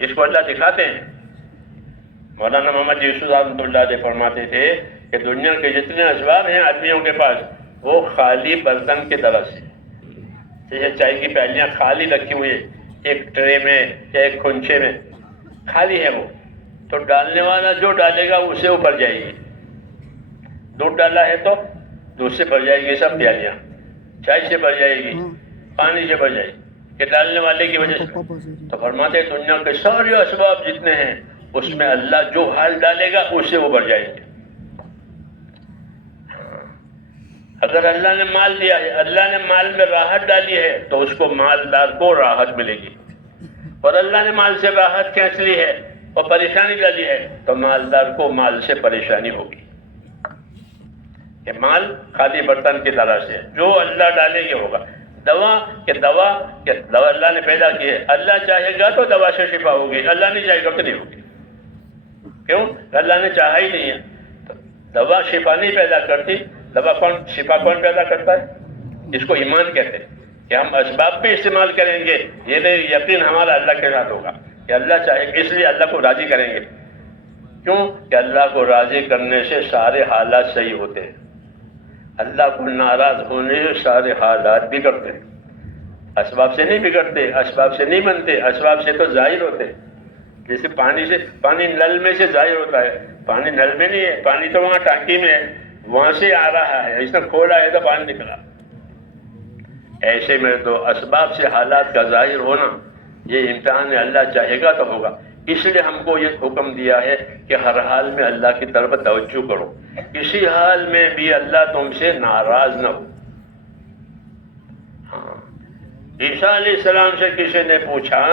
اس کو اللہ دکھاتے ہیں. مولانا محمد یوسف رحمۃ اللہ علیہ فرماتے تھے کہ دنیا کے جتنے اسباب ہیں آدمیوں کے پاس وہ خالی برتن کی طرح سے. جیسے چائے کی پیالیاں خالی رکھی ہوئی ہے ایک ٹرے میں یا ایک کھنچے میں، خالی ہے وہ، تو ڈالنے والا جو ڈالے گا اسے وہ بھر جائے گی. دودھ ڈالا ہے تو دودھ سے بھر جائے گی سب پیالیاں, چائے سے بھر جائے گی, پانی سے بھر جائے گی, کہ ڈالنے والے کی وجہ سے. تو فرماتے ہیں دنیا کے سارے اسباب جتنے ہیں اس میں اللہ جو حال ڈالے گا اس سے وہ بھر جائیں گے. اگر اللہ نے مال دیا ہے, اللہ نے مال میں راحت ڈالی ہے تو اس کو مالدار کو راحت ملے گی, اور اللہ نے مال سے راحت کھینچ لی ہے اور پریشانی ڈالی ہے تو مالدار کو مال سے پریشانی ہوگی. کہ مال خالی برتن کی طرح سے جو اللہ ڈالے گا ہوگا. دوا اللہ نے پیدا کی ہے, اللہ چاہے گا تو دوا سے شفا ہوگی, اللہ نہیں چاہے گا تو نہیں ہوگی. کیوں؟ اللہ نے چاہا ہی نہیں ہے. تو دوا شفا نہیں پیدا کرتی. شفا کون پیدا کرتا ہے؟ اس کو ایمان کہتے ہیں کہ ہم اسباب بھی استعمال کریں گے, یہ نہیں یقین ہمارا اللہ کے ساتھ ہوگا کہ اللہ چاہے, اس لیے اللہ کو راضی کریں گے. کیوں کہ اللہ کو راضی کرنے سے سارے حالات صحیح ہوتے ہیں. اللہ کو ناراض ہونے سے سارے حالات بگڑتے ہیں. اسباب سے نہیں بگڑتے, اسباب سے نہیں بنتے, اسباب سے تو ظاہر ہوتے ہیں. جیسے پانی نل میں سے ظاہر ہوتا ہے, پانی نل میں نہیں ہے, پانی تو وہاں ٹانکی میں ہے, وہاں سے آ رہا ہے, اس نے کھولا ہے تو پانی نکلا. ایسے میں تو اسباب سے حالات کا ظاہر ہونا یہ امتحان ہے, اللہ چاہے گا تو ہوگا. اس لیے ہم کو یہ حکم دیا ہے کہ ہر حال میں اللہ کی طرف توجہ کرو, کسی حال میں بھی اللہ تم سے ناراض نہ ہو. ہاں, عیسیٰ علیہ السلام سے کسی نے پوچھا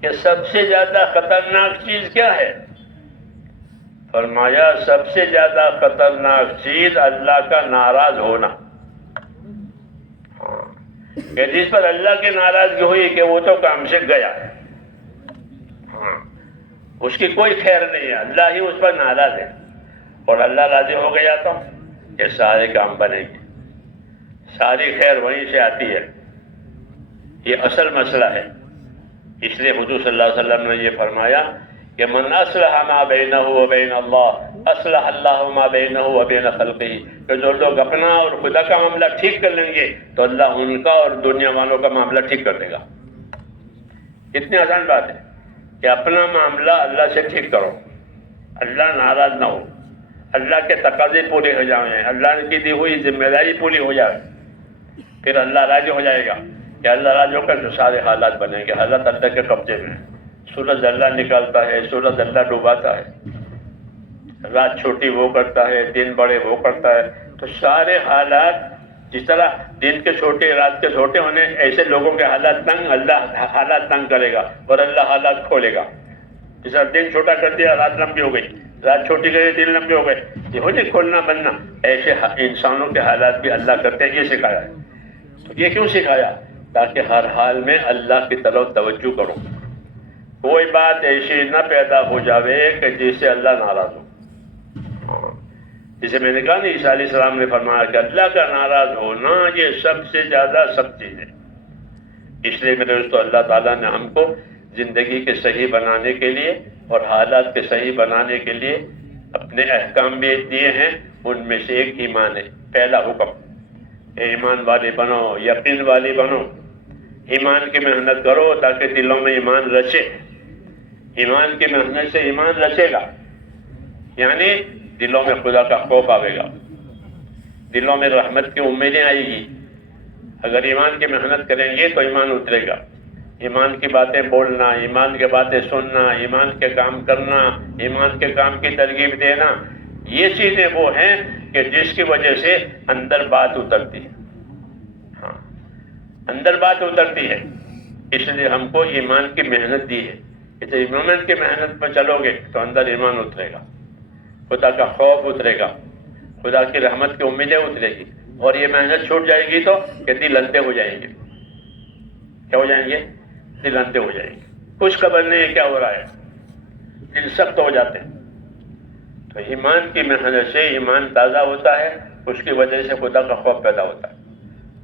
کہ سب سے زیادہ خطرناک چیز کیا ہے؟ فرمایا سب سے زیادہ خطرناک چیز اللہ کا ناراض ہونا. کہ جس پر اللہ کی ناراضگی ہوئی کہ وہ تو کام سے گیا, اس کی کوئی خیر نہیں ہے, اللہ ہی اس پر ناراض ہے. اور اللہ راضی ہو گیا تو یہ سارے کام بنے گے, ساری خیر وہیں سے آتی ہے. یہ اصل مسئلہ ہے. اس لیے حضور صلی اللہ علیہ وسلم نے یہ فرمایا کہ من اصلح ما بینہ و بین اللہ اصلح اللہ ما بینہ و بین خلقہ, کہ جو لوگ اپنا اور خدا کا معاملہ ٹھیک کر لیں گے تو اللہ ان کا اور دنیا والوں کا معاملہ ٹھیک کر دے گا. اتنی آسان بات ہے کہ اپنا معاملہ اللہ سے ٹھیک کرو, اللہ ناراض نہ ہو, اللہ کے تقاضے پورے ہو جائیں, اللہ کی دی ہوئی ذمہ داری پوری ہو جائے, پھر اللہ راضی ہو جائے گا. کہ اللہ راضی ہو کر تو سارے حالات بنیں گے. حالات اللہ کے قبضے میں. سورج اللہ نکالتا ہے, سورج اللہ ڈوباتا ہے, رات چھوٹی وہ کرتا ہے, دن بڑے وہ کرتا ہے. تو سارے حالات جس طرح دن کے چھوٹے رات کے چھوٹے ہونے, ایسے لوگوں کے حالات تنگ, اللہ حالات تنگ کرے گا اور اللہ حالات کھولے گا. جس طرح دن چھوٹا کر دیا رات لمبی ہو گئی, رات چھوٹی کر دی دن لمبے ہو گئے. یہ ہو نہیں کھولنا بننا, ایسے انسانوں کے حالات بھی اللہ کرتے ہیں. یہ سکھایا ہے. تو یہ کیوں سکھایا؟ تاکہ ہر حال میں اللہ کی طرف توجہ کرو, کوئی بات ایسی نہ پیدا ہو جاوے کہ جس سے اللہ ناراض ہو. جسے میں نے کہا نا, عیسیٰ علیہ السلام نے فرمایا کہ اللہ کا ناراض ہونا یہ سب سے زیادہ سخت چیز ہے. اس لیے میرے دوستو, اللہ تعالیٰ نے ہم کو زندگی کے صحیح بنانے کے لیے اور حالات کے صحیح بنانے کے لیے اپنے احکام بھی دیے ہیں. ان میں سے ایک ایمان ہے. پہلا حکم, ایمان والے بنو, یقین والے بنو, ایمان کی محنت کرو تاکہ دلوں میں ایمان رچے. ایمان کی محنت سے ایمان رچے گا, یعنی دلوں میں خدا کا خوف آئے گا, دلوں میں رحمت کی امیدیں آئے گی. اگر ایمان کی محنت کریں گے تو ایمان اترے گا. ایمان کی باتیں بولنا, ایمان کی باتیں سننا, ایمان کے کام کرنا, ایمان کے کام کی ترغیب دینا, یہ چیزیں وہ ہیں کہ جس کی وجہ سے اندر بات اترتی ہے. ہاں, اندر بات اترتی ہے. اس لیے ہم کو ایمان کی محنت دی ہے. جب ایمان کی محنت پر چلو گے تو اندر ایمان اترے گا, خدا کا خوف اترے گا, خدا کی رحمت کی امیدیں اترے گی. اور یہ محنت چھوٹ جائے گی تو کہ دل اندھے ہو جائیں گے. کیا ہو جائیں گے؟ دل اندھے ہو جائیں گے. کچھ خبر نہیں ہے کیا ہو رہا ہے, دل سخت ہو جاتے ہیں. تو ایمان کی محنت سے ایمان تازہ ہوتا ہے, اس کی وجہ سے خدا کا خوف پیدا ہوتا ہے.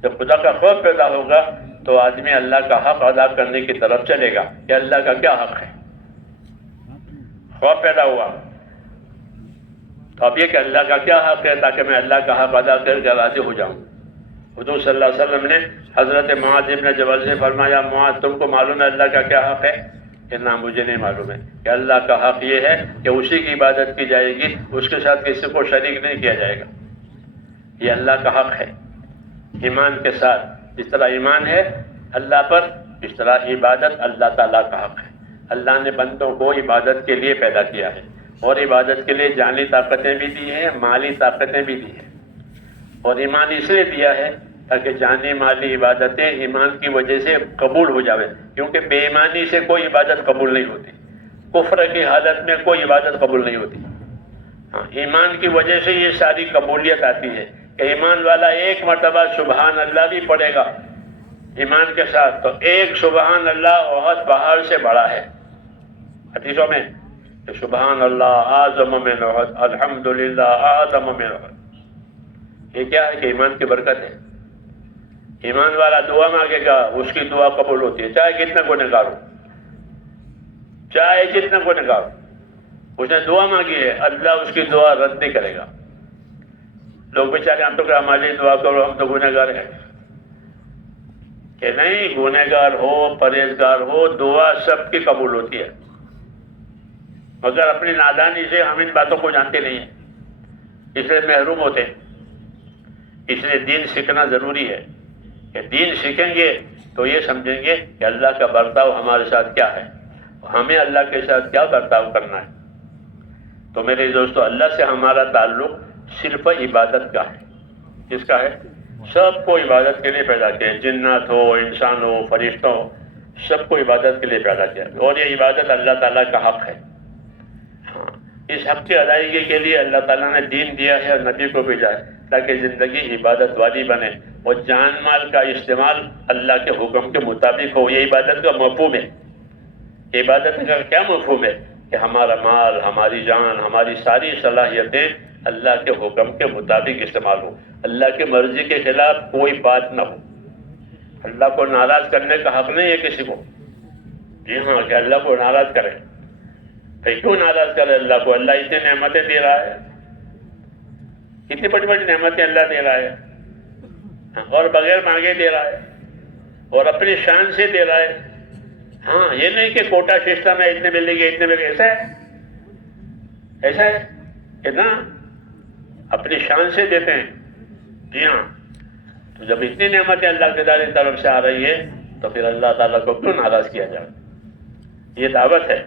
جب خدا کا خوف پیدا ہوگا تو آدمی اللہ کا حق ادا کرنے کی طرف چلے گا کہ اللہ کا کیا حق ہے. خوف پیدا ہوا تو اب یہ کہ اللہ کا کیا حق ہے, تاکہ میں اللہ کا حق ادا کر کے راضی ہو جاؤں. حضور صلی اللہ علیہ وسلم نے حضرت معاذ ابن جبل سے فرمایا, معاذ تم کو معلوم ہے اللہ کا کیا حق ہے؟ کہ نہ مجھے نہیں معلوم ہے کہ اللہ کا حق یہ ہے کہ اسی کی عبادت کی جائے گی، اس کے ساتھ کسی کو شریک نہیں کیا جائے گا. یہ اللہ کا حق ہے. ایمان کے ساتھ جس طرح ایمان ہے اللہ پر، اس طرح عبادت اللہ تعالیٰ کا حق ہے. اللہ نے بندوں کو عبادت کے لیے پیدا کیا ہے، اور عبادت کے لیے جانی طاقتیں بھی دی ہیں، مالی طاقتیں بھی دی ہیں. اور ایمان اس لیے دیا ہے تاکہ جانی مالی عبادتیں ایمان کی وجہ سے قبول ہو جاوے، کیونکہ بے ایمانی سے کوئی عبادت قبول نہیں ہوتی، کفر کی حالت میں کوئی عبادت قبول نہیں ہوتی. ایمان کی وجہ سے یہ ساری قبولیت آتی ہے کہ ایمان والا ایک مرتبہ سبحان اللہ بھی پڑھے گا ایمان کے ساتھ، تو ایک سبحان اللہ احد پہاڑ سے بڑا ہے. حدیثوں میں کہ سبحان اللہ اعظم من احد، الحمدللہ اعظم من احد. یہ کیا ہے کہ ایمان کی برکت ہے. ایمان والا دعا مانگے گا، اس کی دعا قبول ہوتی ہے، چاہے کتنا گنہگار ہو، چاہے جتنا گنہگار ہو. اس نے دعا مانگی ہے، اللہ اس کی دعا رد نہیں کرے گا. لوگ بیچارے ہم تو کہ ہماری دعا کرو، ہم تو گنہگار ہیں. کہ نہیں، گنہگار ہو پرہیزگار ہو دعا سب کی قبول ہوتی ہے، مگر اپنی نادانی سے ہم ان باتوں کو جانتے نہیں ہیں، اس لیے محروم ہوتے ہیں. اس لیے دین سیکھنا ضروری ہے کہ دین سیکھیں گے تو یہ سمجھیں گے کہ اللہ کا برتاؤ ہمارے ساتھ کیا ہے، ہمیں اللہ کے ساتھ کیا برتاؤ کرنا ہے. تو میرے دوستو، اللہ سے ہمارا تعلق صرف عبادت کا ہے. کس کا ہے؟ سب کو عبادت کے لیے پیدا کیا ہے. جنات ہو، انسان ہو، فرشتوں ہو، سب کو عبادت کے لیے پیدا کیا ہے، اور یہ عبادت اللہ تعالیٰ کا حق ہے. ہاں، اس حق کی ادائیگی کے لیے اللہ تعالیٰ نے دین دیا ہے اور نبی کو بھیجا ہے تاکہ زندگی عبادت والی بنے اور جان مال کا استعمال اللہ کے حکم کے مطابق ہو. یہ عبادت کا مفہوم ہے. عبادت کا کیا مفہوم ہے؟ کہ ہمارا مال، ہماری جان، ہماری ساری صلاحیتیں اللہ کے حکم کے مطابق استعمال ہو، اللہ کی مرضی کے خلاف کوئی بات نہ ہو. اللہ کو ناراض کرنے کا حق نہیں ہے کسی کو. جی ہاں، کہ اللہ کو ناراض کرے. تو کیوں ناراض کرے اللہ کو؟ اللہ اتنی نعمتیں دے رہا ہے، اتنی بڑی بڑی نعمتیں اللہ دے رہا ہے، اور بغیر مانگے دے رہا ہے، اور اپنی شان سے دے رہا ہے. ہاں، یہ نہیں کہ کوٹا سسٹم ہے، اتنے ملے گے اتنے ملے گے. ایسا ہے کہ نہ، اپنی شان سے دیتے ہیں. جی ہاں. تو جب اتنی نعمتیں اللہ تعالیٰ کی طرف سے آ رہی ہے تو پھر اللہ تعالیٰ کو کیوں ناراض کیا جائے؟ یہ دعوت ہے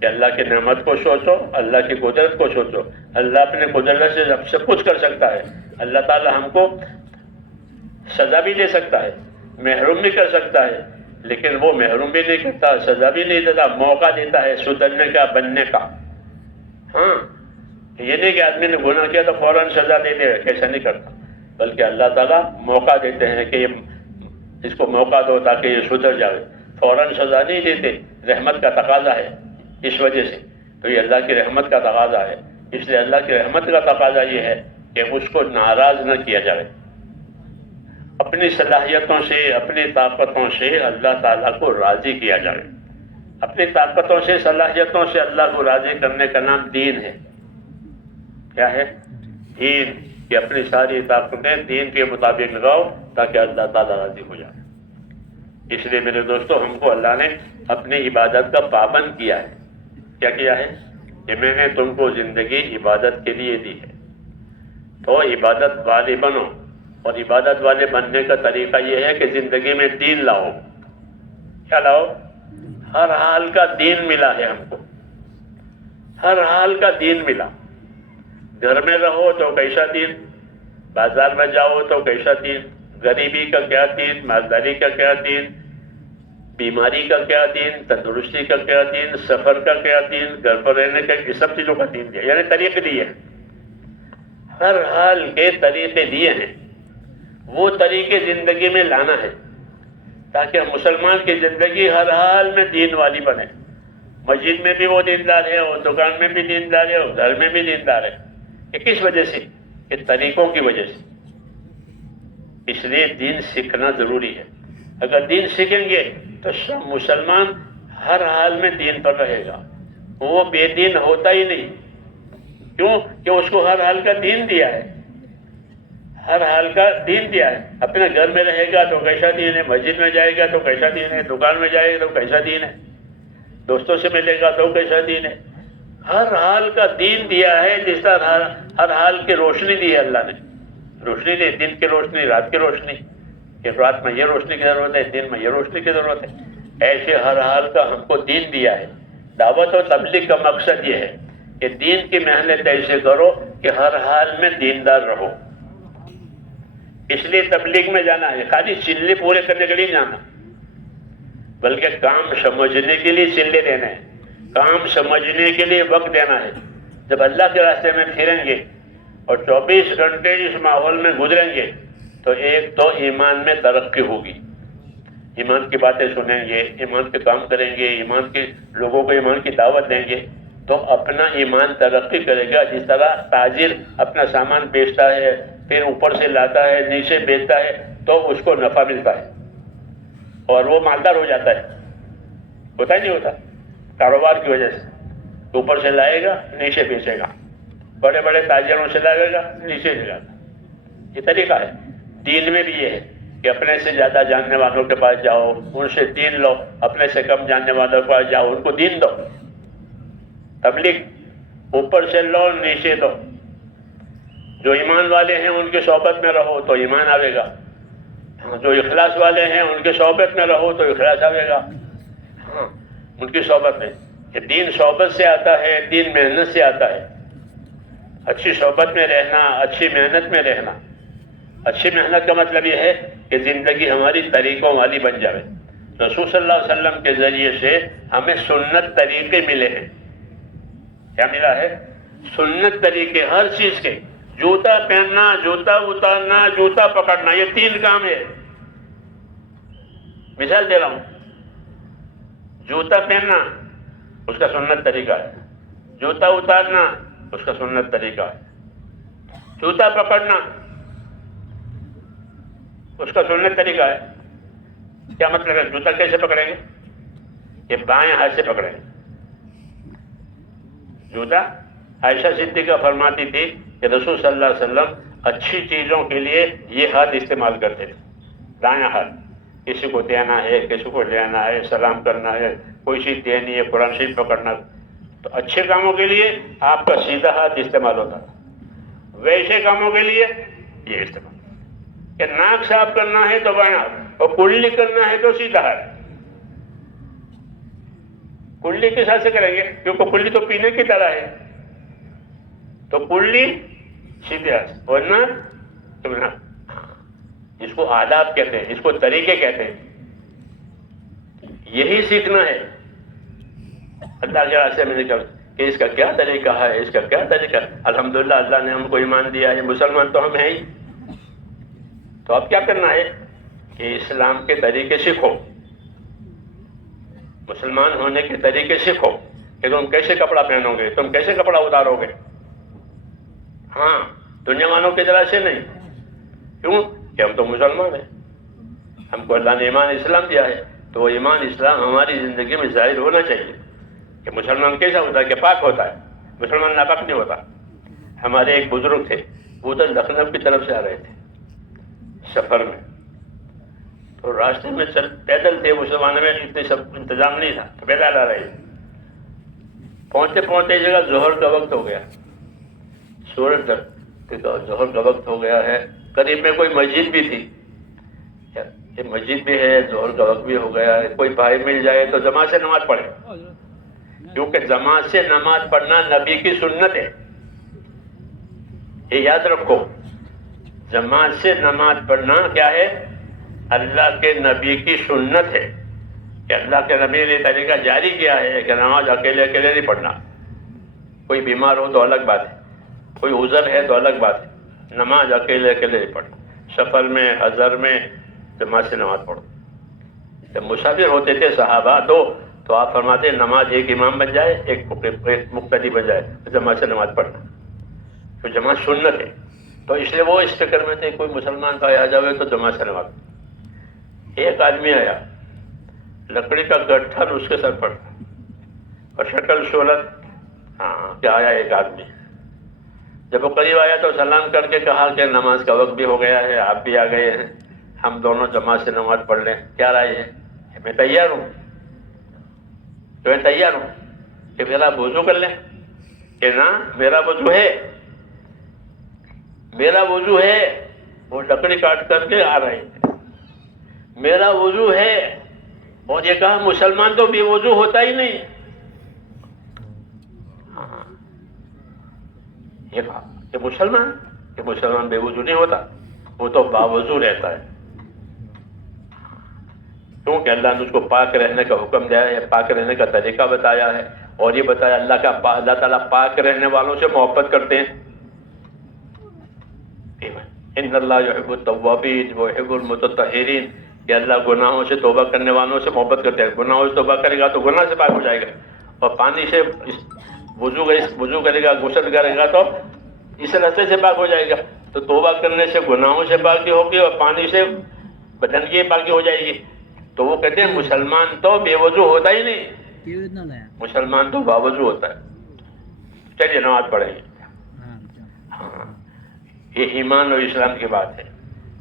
کہ اللہ کی نعمت کو سوچو، اللہ کی قدرت کو سوچو. اللہ اپنے قدرت سے سب کچھ کر سکتا ہے. اللہ تعالیٰ ہم کو سزا بھی دے سکتا ہے، محروم بھی کر سکتا ہے، لیکن وہ محروم بھی نہیں کرتا، سزا بھی نہیں دیتا، موقع دیتا ہے سدھرنے کا، بننے کا. ہاں، یہ نہیں کہ آدمی نے گناہ کیا تو فوراً سزا دے دے، کیسا نہیں کرتا، بلکہ اللہ تعالیٰ موقع دیتے ہیں کہ اس کو موقع دو تاکہ یہ سدھر جائے. فوراً سزا نہیں دیتے، رحمت کا تقاضا ہے اس وجہ سے. تو یہ اللہ کی رحمت کا تقاضا ہے. اس لیے اللہ کی رحمت کا تقاضا یہ ہے کہ اس کو ناراض نہ کیا جائے. اپنی صلاحیتوں سے، اپنی طاقتوں سے اللہ تعالیٰ کو راضی کیا جائے. اپنی طاقتوں سے، صلاحیتوں سے اللہ کو راضی کرنے کا نام دین ہے. کیا ہے؟ دین. کہ اپنی ساری طاقتیں دین کے مطابق لگاؤ تاکہ اللہ تعالیٰ راضی ہو جائے. اس لیے میرے دوستو، ہم کو اللہ نے اپنی عبادت کا پابند کیا ہے. کیا کیا ہے؟ کہ میں نے تم کو زندگی عبادت کے لیے دی ہے، تو عبادت والے بنو. اور عبادت والے بننے کا طریقہ یہ ہے کہ زندگی میں دین لاؤ. کیا لاؤ؟ ہر حال کا دین ملا ہے ہم کو. ہر حال کا دین ملا. گھر میں رہو تو کیسا دین، بازار میں جاؤ تو کیسا دین، غریبی کا کیا دین، مالداری کا کیا دین، بیماری کا کیا دین، تندرستی کا کیا دین، سفر کا کیا دین، گھر پر رہنے کا، یہ سب چیزوں کا دین دیا. یعنی طریقے دیے ہیں، ہر حال کے طریقے دیے ہیں. وہ طریقے زندگی میں لانا ہے تاکہ مسلمان کی زندگی ہر حال میں دین والی بنے. مسجد میں بھی وہ دیندار ہے، اور دکان میں بھی دیندار ہے، اور گھر میں بھی دیندار ہے. کہ کس وجہ سے؟ کہ طریقوں کی وجہ سے. اس لیے دین سیکھنا ضروری ہے. اگر دین سیکھیں گے تو مسلمان ہر حال میں دین پر رہے گا، وہ بے دین ہوتا ہی نہیں. کیوں؟ کہ اس کو ہر حال کا دین دیا ہے. ہر حال کا دین دیا ہے. اپنے گھر میں رہے گا تو کیسا دین ہے، مسجد میں جائے گا تو کیسا دین ہے، دکان میں جائے گا تو کیسا دین ہے. دوستوں سے ملے گا تو کیسا دین ہے؟ ہر حال کا دین دیا ہے، جس طرح ہر حال کی روشنی دی ہے اللہ نے. روشنی دی، دن کی روشنی، رات کی روشنی، کہ رات میں یہ روشنی کی ضرورت ہے، دن میں یہ روشنی کی ضرورت ہے. ایسے ہر حال کا ہم کو دین دیا ہے. دعوت و تبلیغ کا مقصد یہ ہے کہ دین کی محنت ایسے کرو کہ ہر حال میں دیندار رہو. اس لیے تبلیغ میں جانا ہے، خالی چلے پورے کرنے کے لیے جانا، بلکہ کام سمجھنے کے لیے چلے دینا ہے، کام سمجھنے کے لیے وقت دینا ہے. جب اللہ کے راستے میں پھریں گے اور 24 گھنٹے اس ماحول میں گزریں گے تو ایک تو ایمان میں ترقی ہوگی، ایمان کی باتیں سنیں گے، ایمان کے کام کریں گے، ایمان کے لوگوں کو ایمان کی دعوت دیں گے تو اپنا ایمان ترقی کرے گا. جس طرح تاجر اپنا سامان بیچتا ہے، پھر اوپر سے لاتا ہے، نیچے بیچتا ہے تو اس کو نفع ملتا ہے اور وہ مالدار ہو جاتا ہے. ہوتا ہی نہیں ہوتا کاروبار کی وجہ سے. اوپر سے لائے گا، نیچے بیچے گا، بڑے بڑے تاجروں سے لائے گا، نیچے لے جاتا. یہ طریقہ ہے. دین میں بھی یہ ہے کہ اپنے سے زیادہ جاننے والوں کے پاس جاؤ، ان سے دین لو، اپنے سے کم جاننے والوں کے پاس جاؤ، ان کو دین دو. تبلیغ اوپر سے لو، نیچے دو. جو ایمان والے ہیں ان کی صحبت میں رہو تو ایمان آئے گا، جو اخلاص والے ہیں ان کی صحبت میں رہو تو اخلاص آئے گا. ان کی صحبت میں، کہ دین صحبت سے آتا ہے، دین محنت سے آتا ہے. اچھی صحبت میں رہنا، اچھی محنت میں رہنا. اچھی محنت کا مطلب یہ ہے کہ زندگی ہماری طریقوں والی بن جائے. رسول صلی اللہ علیہ وسلم کے ذریعے سے ہمیں سنت طریقے ملے ہیں. کیا ملا ہے؟ سنت طریقے ہر چیز کے. جوتا پہننا، جوتا اتارنا، جوتا پکڑنا، یہ 3 کام ہے. مثال دے رہا ہوں. جوتا پہننا اس کا سنت طریقہ ہے، جوتا اتارنا اس کا سنت طریقہ ہے، جوتا پکڑنا اس کا سنت طریقہ ہے. کیا مطلب ہے؟ جوتا کیسے پکڑیں گے؟ یہ بائیں ہاتھ سے پکڑیں گے جوتا. عائشہ صدیقہ فرماتی تھی کہ رسول صلی اللہ علیہ وسلم اچھی چیزوں کے لیے یہ ہاتھ استعمال کرتے تھے، دایاں ہاتھ. کسی کو دینا ہے، کسی کو لینا ہے، سلام کرنا ہے، کوئی چیز دینی ہے، قرآن شریف پکڑنا. تو اچھے کاموں کے لیے آپ کا سیدھا ہاتھ استعمال ہوتا تھا، ویسے کاموں کے لیے یہ استعمال. کہ ناک صاف کرنا ہے تو بایاں ہاتھ، اور کلی کرنا ہے تو سیدھا ہاتھ. کلی کس حد سے کریں گے؟ کیونکہ کلی تو پینے کی طرح ہے، تو کلی سیدھے ہاتھ، ورنہ اس کو آداب کہتے ہیں، اس کو طریقے کہتے ہیں. یہی سیکھنا ہے اللہ کے راستے میں نکل کہ اس کا کیا طریقہ ہے، اس کا کیا طریقہ. الحمدللہ اللہ نے ہم کو ایمان دیا ہے، مسلمان تو ہم ہیں ہی. تو اب کیا کرنا ہے کہ اسلام کے طریقے سیکھو، مسلمان ہونے کے طریقے سیکھو کہ تم کیسے کپڑا پہنو گے، تم کیسے کپڑا اتارو گے. ہاں، دنیا والوں کی طرح سے نہیں. کیوں کہ ہم تو مسلمان ہیں، ہم کو اللہ نے ایمان اسلام دیا ہے، تو وہ ایمان اسلام ہماری زندگی میں ظاہر ہونا چاہیے. کہ مسلمان کیسا ہوتا ہے؟ کہ پاک ہوتا ہے. مسلمان ناپاک نہیں ہوتا. ہمارے ایک بزرگ تھے، وہ ادھر لکھنؤ کی طرف سے آ رہے تھے سفر میں. تو راستے میں پیدل تھے، اس زمانے میں اتنے سب انتظام نہیں تھا، تو پیدل آ رہے تھے. پہنچتے پہنچتے جگہ ظہر کا وقت ہو گیا. سورج ظہر کا وقت ہو گیا ہے. قریب میں کوئی مسجد بھی تھی، یہ مسجد بھی ہے، ظہر کا وقت بھی ہو گیا ہے. کوئی بھائی مل جائے تو جماعت سے نماز پڑھے، کیونکہ جماعت سے نماز پڑھنا نبی کی سنت ہے. یہ یاد رکھو، جماعت سے نماز پڑھنا کیا ہے؟ اللہ کے نبی کی سنت ہے. کہ اللہ کے نبی نے طریقہ جاری کیا ہے کہ نماز اکیلے اکیلے نہیں پڑھنا. کوئی بیمار ہو تو الگ بات ہے، کوئی عذر ہے تو الگ بات ہے. نماز اکیلے اکیلے نہیں پڑھنا. سفر میں، حضر میں جماعت سے نماز پڑھو. جب مسافر ہوتے تھے صحابہ تو آپ فرماتے ہیں نماز ایک امام بن جائے، ایک مقتدی بن جائے، تو جماعت سے نماز پڑھنا. تو جماعت سنت ہے. تو اس لیے وہ اس فکر میں تھے کوئی مسلمان بھائی آ جاوے تو جماعت سے نماز. ایک آدمی آیا، لکڑی کا گٹھا اس کے سر پر اور شکل صورت کیا آیا ایک آدمی. جب وہ قریب آیا تو سلام کر کے کہا کہ نماز کا وقت بھی ہو گیا ہے، آپ بھی آ گئے ہیں، ہم دونوں جماعت سے نماز پڑھ لیں، کیا رائے ہے؟ میں تیار ہوں. تو میں تیار ہوں کہ میرا وضو کر لیں، کہ نا میرا وضو ہے، میرا وضو ہے، وہ لکڑی کاٹ کر کے آ رہے ہیں، میرا وضو ہے، اور یہ کہا مسلمان تو بے وضو ہوتا ہی نہیں. ہاں یہ کہا کہ مسلمان بے وضو نہیں ہوتا، وہ تو باوضو رہتا ہے. کیونکہ اللہ نے اس کو پاک رہنے کا حکم دیا ہے، پاک رہنے کا طریقہ بتایا ہے، اور یہ بتایا اللہ تعالیٰ پاک رہنے والوں سے محبت کرتے ہیں. ان اللہ یحب التوابین ویحب المتطہرین، کہ اللہ گناہوں سے توبہ کرنے والوں سے محبت کرتے ہیں. گناہوں سے توبہ کرے گا تو گناہ سے پاک ہو جائے گا، اور پانی سے وضو کرے گا، غسل کرے گا تو اس راستے سے پاک ہو جائے گا. تو توبہ کرنے سے گناہوں سے پاکی ہوگی، اور پانی سے بدن کی پاکی ہو جائے گی. تو وہ کہتے ہیں مسلمان تو بے وضو ہوتا ہی نہیں، مسلمان تو باوضو ہوتا ہے. چلیے نماز پڑھیں گے. ہاں یہ ایمان اور اسلام کی بات ہے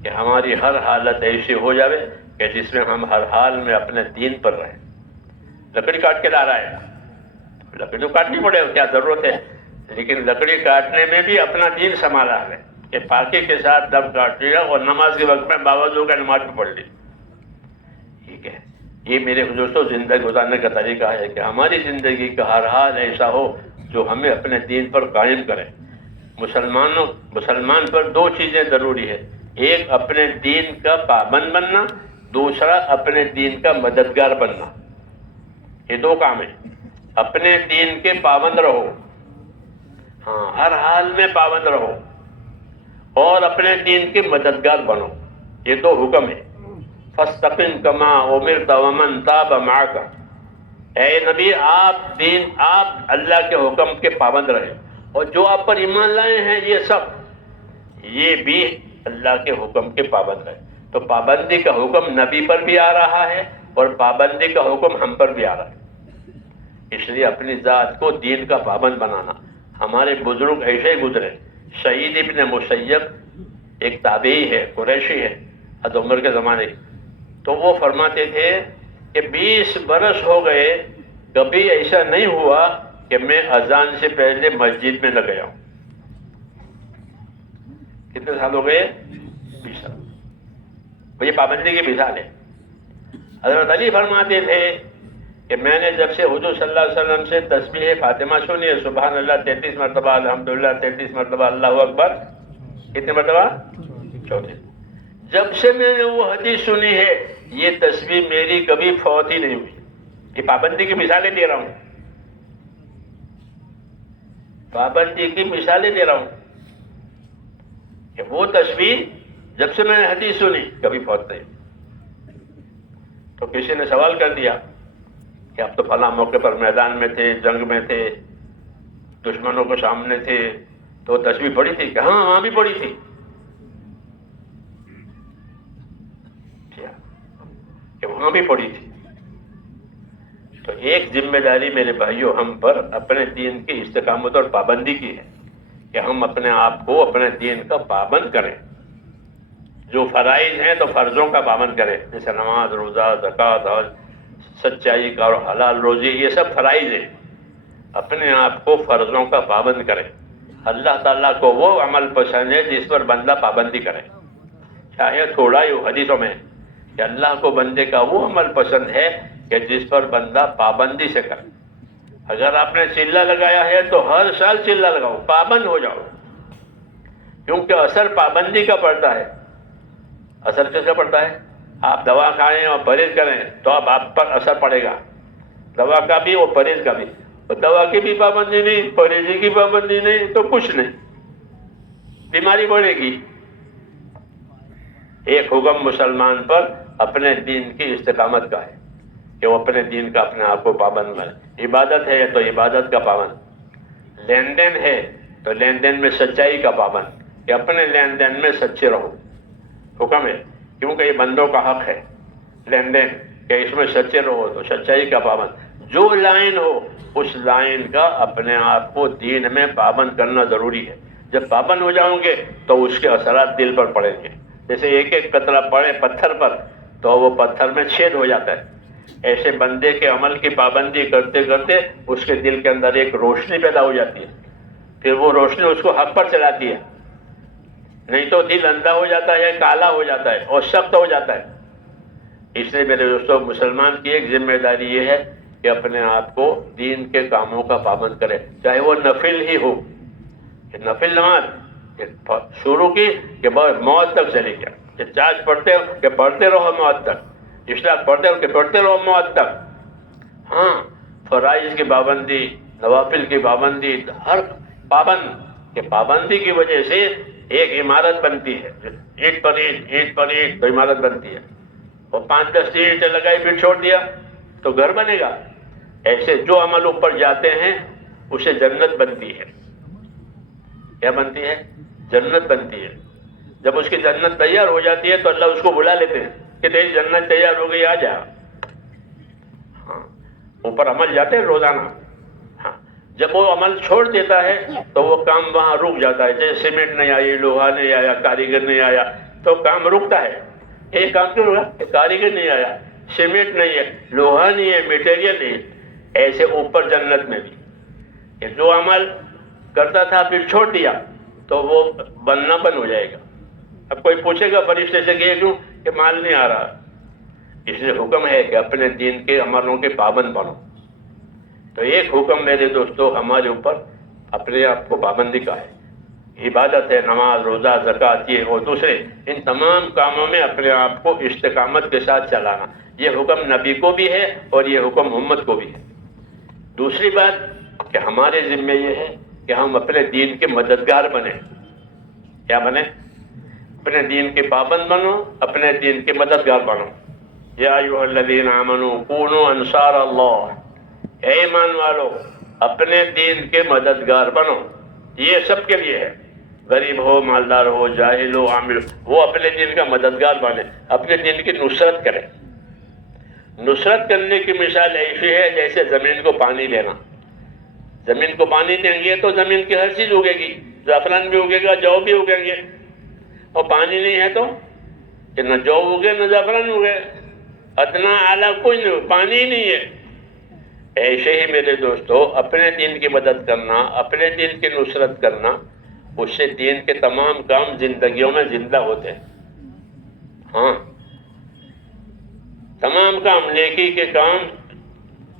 کہ ہماری ہر حالت ایسی ہو جاوے کہ جس میں ہم ہر حال میں اپنے دین پر رہیں. لکڑی کاٹ کے لا رہا ہے، لکڑی تو کاٹنی پڑے، کیا ضرورت ہے، لیکن لکڑی کاٹنے میں بھی اپنا دین سنبھالا ہے کہ پاکی کے ساتھ دم کاٹ لیا اور نماز کے وقت میں باوضو کا نماز بھی پڑھ لی. ٹھیک ہے، یہ میرے دوستوں زندگی گزارنے کا طریقہ ہے کہ ہماری زندگی کا ہر حال ایسا ہو جو ہمیں اپنے دین پر قائم کرے. مسلمان پر دو چیزیں ضروری ہے، ایک اپنے دین کا پابند بننا، دوسرا اپنے دین کا مددگار بننا. یہ دو کام ہیں. اپنے دین کے پابند رہو، ہاں ہر حال میں پابند رہو، اور اپنے دین کے مددگار بنو. یہ دو حکم ہیں. فاستقم کما امرت ومن تاب معک. اے نبی آپ اللہ کے حکم کے پابند رہے، اور جو آپ پر ایمان لائے ہیں یہ بھی اللہ کے حکم کے پابند رہے. تو پابندی کا حکم نبی پر بھی آ رہا ہے، اور پابندی کا حکم ہم پر بھی آ رہا ہے. اس لیے اپنی ذات کو دین کا پابند بنانا. ہمارے بزرگ ایسے ہی گزرے. سعید ابن مسیب ایک تابعی ہے، قریشی ہے، حضرت عمر کے زمانے کی. تو وہ فرماتے تھے کہ 20 برس ہو گئے، کبھی ایسا نہیں ہوا کہ میں اذان سے پہلے مسجد میں نہ گیا ہوں. کتنے سال ہو گئے؟ 20 سال. یہ پابندی کی مثال ہے. حضرت علی فرماتے تھے کہ میں نے جب سے حضور صلی اللہ علیہ وسلم سے تسبیح فاطمہ سنی ہے، سبحان اللہ 33 مرتبہ، الحمدللہ 33 مرتبہ، اللہ اکبر کتنے مرتبہ؟ 34. جب سے میں نے وہ حدیث سنی ہے، یہ تسبیح میری کبھی فوت ہی نہیں ہوئی. یہ پابندی کی مثالیں دے رہا ہوں، پابندی کی مثالیں دے رہا ہوں کہ وہ تسبیح جب سے میں نے حدیث سنی کبھی فوت نہیں. تو کسی نے سوال کر دیا کہ آپ تو فلاں موقع پر میدان میں تھے، جنگ میں تھے، دشمنوں کو سامنے تھے، تو تسبیح پڑھی تھی؟ کہ ہاں وہاں بھی پڑھی تھی. کہ وہاں بھی پڑھی تھی. تو ایک ذمہ داری میرے بھائیوں ہم پر اپنے دین کی استقامت اور پابندی کی ہے کہ ہم اپنے آپ کو اپنے دین کا پابند کریں. جو فرائض ہیں تو فرضوں کا پابند کریں، جیسے نماز، روزہ، زکوٰۃ، حج، سچائی کا اور حلال روزی، یہ سب فرائض ہیں. اپنے آپ کو فرضوں کا پابند کریں. اللہ تعالیٰ کو وہ عمل پسند ہے جس پر بندہ پابندی کرے، چاہے تھوڑا ہی ہو. حدیثوں میں کہ اللہ کو بندے کا وہ عمل پسند ہے کہ جس پر بندہ پابندی سے کرے. اگر آپ نے چلہ لگایا ہے تو ہر سال چلہ لگاؤ، پابند ہو جاؤ، کیونکہ اثر پابندی کا پڑتا ہے. اثر کس کا پڑتا ہے؟ آپ دوا کھائیں اور پرہیز کریں تو اب آپ پر اثر پڑے گا، دوا کا بھی اور پرہیز کا بھی. دوا کی بھی پابندی نہیں، پرہیزی کی پابندی نہیں، تو کچھ نہیں، بیماری بڑھے گی. ایک حکم مسلمان پر اپنے دین کی استقامت کا ہے کہ وہ اپنے دین کا اپنے آپ کو پابند بنے. عبادت ہے تو عبادت کا پابند، لین دین ہے تو لین دین میں سچائی کا پابند، کہ اپنے لین دین میں سچے رہو. حکم ہے کیونکہ یہ بندوں کا حق ہے لین دین، کہ اس میں سچے رہو، تو سچائی کا پابند. جو لائن ہو اس لائن کا اپنے آپ کو دین میں پابند کرنا ضروری ہے. جب پابند ہو جاؤں گے تو اس کے اثرات دل پر پڑیں گے. جیسے ایک ایک قطرہ پڑے پتھر پر تو وہ پتھر میں چھید ہو جاتا ہے. ایسے بندے کے عمل کی پابندی کرتے کرتے اس کے دل کے اندر ایک روشنی پیدا ہو جاتی ہے، پھر وہ روشنی اس کو حق پر چلاتی ہے، نہیں تو دل اندھا ہو جاتا ہے، کالا ہو جاتا ہے اور سخت ہو جاتا ہے۔ اس لیے میرے دوستوں، مسلمان کی ایک ذمہ داری یہ ہے کہ اپنے آپ کو دین کے کاموں کا پابند کرے، چاہے وہ نفل ہی ہو۔ کہ نفل نماز شروع کی کہ موت تک چلی گیا، کہ چارج پڑھتے ہو کہ پڑھتے رہو موت تک، اشراق پڑھتے ہو کہ پڑھتے رہو موت تک۔ ہاں، فرائض کی پابندی، نوافل کی پابندی، ہر پابند کہ پابندی کی وجہ سے ایک عمارت بنتی ہے، اینٹ پر اینٹ، اینٹ پر اینٹ، تو عمارت بنتی ہے۔ اور 5-10 اینٹیں لگائی پھر چھوڑ دیا تو گھر بنے گا۔ ایسے جو عمل اوپر جاتے ہیں اسے جنت بنتی ہے۔ کیا بنتی ہے؟ جنت بنتی ہے۔ جب اس کی جنت تیار ہو جاتی ہے تو اللہ اس کو بلا لیتے ہیں کہ تیری جنت تیار ہو گئی، آ جا۔ ہاں، اوپر عمل جاتے ہیں روزانہ۔ ہاں، جب وہ عمل چھوڑ دیتا ہے تو وہ کام وہاں رک جاتا ہے۔ جیسے سیمنٹ نہیں آئی، لوہا نہیں آیا، کاریگر نہیں آیا تو کام رکتا ہے۔ ایک کام کیوں رکا؟ کاریگر نہیں آیا، سیمنٹ نہیں ہے، لوہا نہیں ہے، میٹیریل نہیں ہے۔ ایسے اوپر جنت میں بھی کہ جو عمل کرتا تھا پھر چھوڑ دیا تو وہ بننا بند ہو جائے گا۔ اب کوئی پوچھے گا فرشتے سے کہ کیوں؟ کہ مال نہیں آ رہا۔ اس لیے حکم ہے کہ اپنے دین کے عملوں کے پابند بنو۔ تو ایک حکم میرے دوستو ہمارے اوپر اپنے آپ کو پابندی کا ہے، عبادت ہے، نماز، روزہ، زکوٰۃ، یہ اور دوسرے ان تمام کاموں میں اپنے آپ کو استقامت کے ساتھ چلانا۔ یہ حکم نبی کو بھی ہے اور یہ حکم امت کو بھی ہے۔ دوسری بات کہ ہمارے ذمہ یہ ہے کہ ہم اپنے دین کے مددگار بنیں۔ کیا بنیں؟ اپنے دین کے پابند بنو، اپنے دین کے مددگار بنو۔ یا ایھا الذین آمنوا کونوا انصار اللہ، اے ایمان والو اپنے دین کے مددگار بنو۔ یہ سب کے لیے ہے، غریب ہو، مالدار ہو، جاہل ہو، عامل ہو، وہ اپنے دین کا مددگار بنے، اپنے دین کی نصرت کرے۔ نصرت کرنے کی مثال ایسی ہے جیسے زمین کو پانی دینا۔ زمین کو پانی دیں گے تو زمین کی ہر چیز اگے گی، زعفران بھی اگے گا، جو بھی اگیں گے۔ اور پانی نہیں ہے تو کہ نہ جو اگے نہ زعفران اگے، ادنا اعلیٰ کوئی نہیں، پانی ہی نہیں ہے۔ ایسے ہی میرے دوستو اپنے دین کی مدد کرنا، اپنے دین کی نصرت کرنا، اس سے دین کے تمام کام زندگیوں میں زندہ ہوتے ہیں۔ ہاں، تمام کام، نیکی کے کام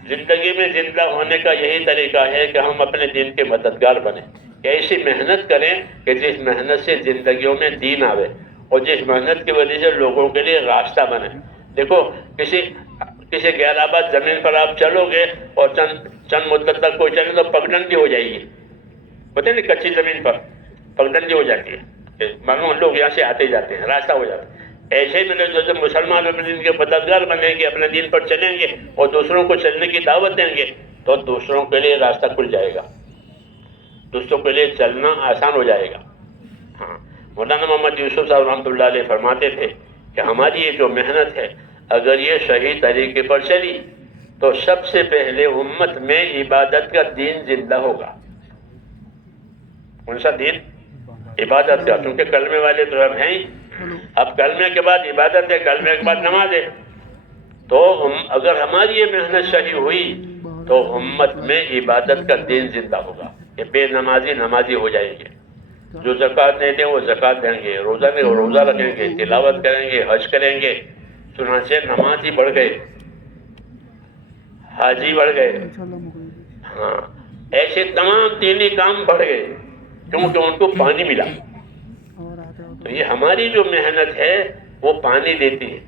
زندگی میں زندہ ہونے کا یہی طریقہ ہے کہ ہم اپنے دین کے مددگار بنیں، ایسی محنت کریں کہ جس محنت سے زندگیوں میں دین آوے اور جس محنت کی وجہ سے لوگوں کے لیے راستہ بنے۔ دیکھو کسی غیر آباد زمین پر آپ چلو گے اور چند مدت تک کوئی چلے تو پگڈنڈی ہو جائے گی، پتہ نہیں، کچی زمین پر پگڈنڈی ہو جاتی ہے، معلوم لوگ یہاں سے آتے جاتے ہیں، راستہ ہو جاتا ہے۔ ایسے ہی میرے جو مسلمان اپنے دین کے مددگار بنیں گے، اپنے دین پر چلیں گے اور دوسروں کو چلنے کی دعوت دیں گے تو دوسروں کے لیے راستہ کھل جائے گا، دوسروں کے لیے چلنا آسان ہو جائے گا۔ ہاں، مولانا محمد یوسف صاحب رحمۃ اللہ علیہ فرماتے تھے کہ ہماری یہ جو محنت ہے اگر یہ صحیح طریقے پر چلی تو سب سے پہلے امت میں عبادت کا دین زندہ ہوگا۔ کون سا دین؟ عبادت کا، کیونکہ کلمے والے تو اب ہیں ہی۔ اب کلمے کے بعد عبادت ہے، کلمے کے بعد نماز ہے۔ تو اگر ہماری یہ محنت صحیح ہوئی تو امت میں عبادت کا دین زندہ ہوگا، کہ بے نمازی نمازی ہو جائیں گے، جو زکوٰۃ نہیں دیں وہ زکوٰۃ دیں گے، روزہ نہیں وہ روزہ رکھیں گے، تلاوت کریں گے، حج کریں گے۔ چنانچہ نمازی بڑھ گئے، حاجی بڑھ گئے، ہاں، ایسے تمام دینی کام بڑھ گئے کیونکہ ان کو پانی ملا۔ تو یہ ہماری جو محنت ہے وہ پانی دیتی ہے،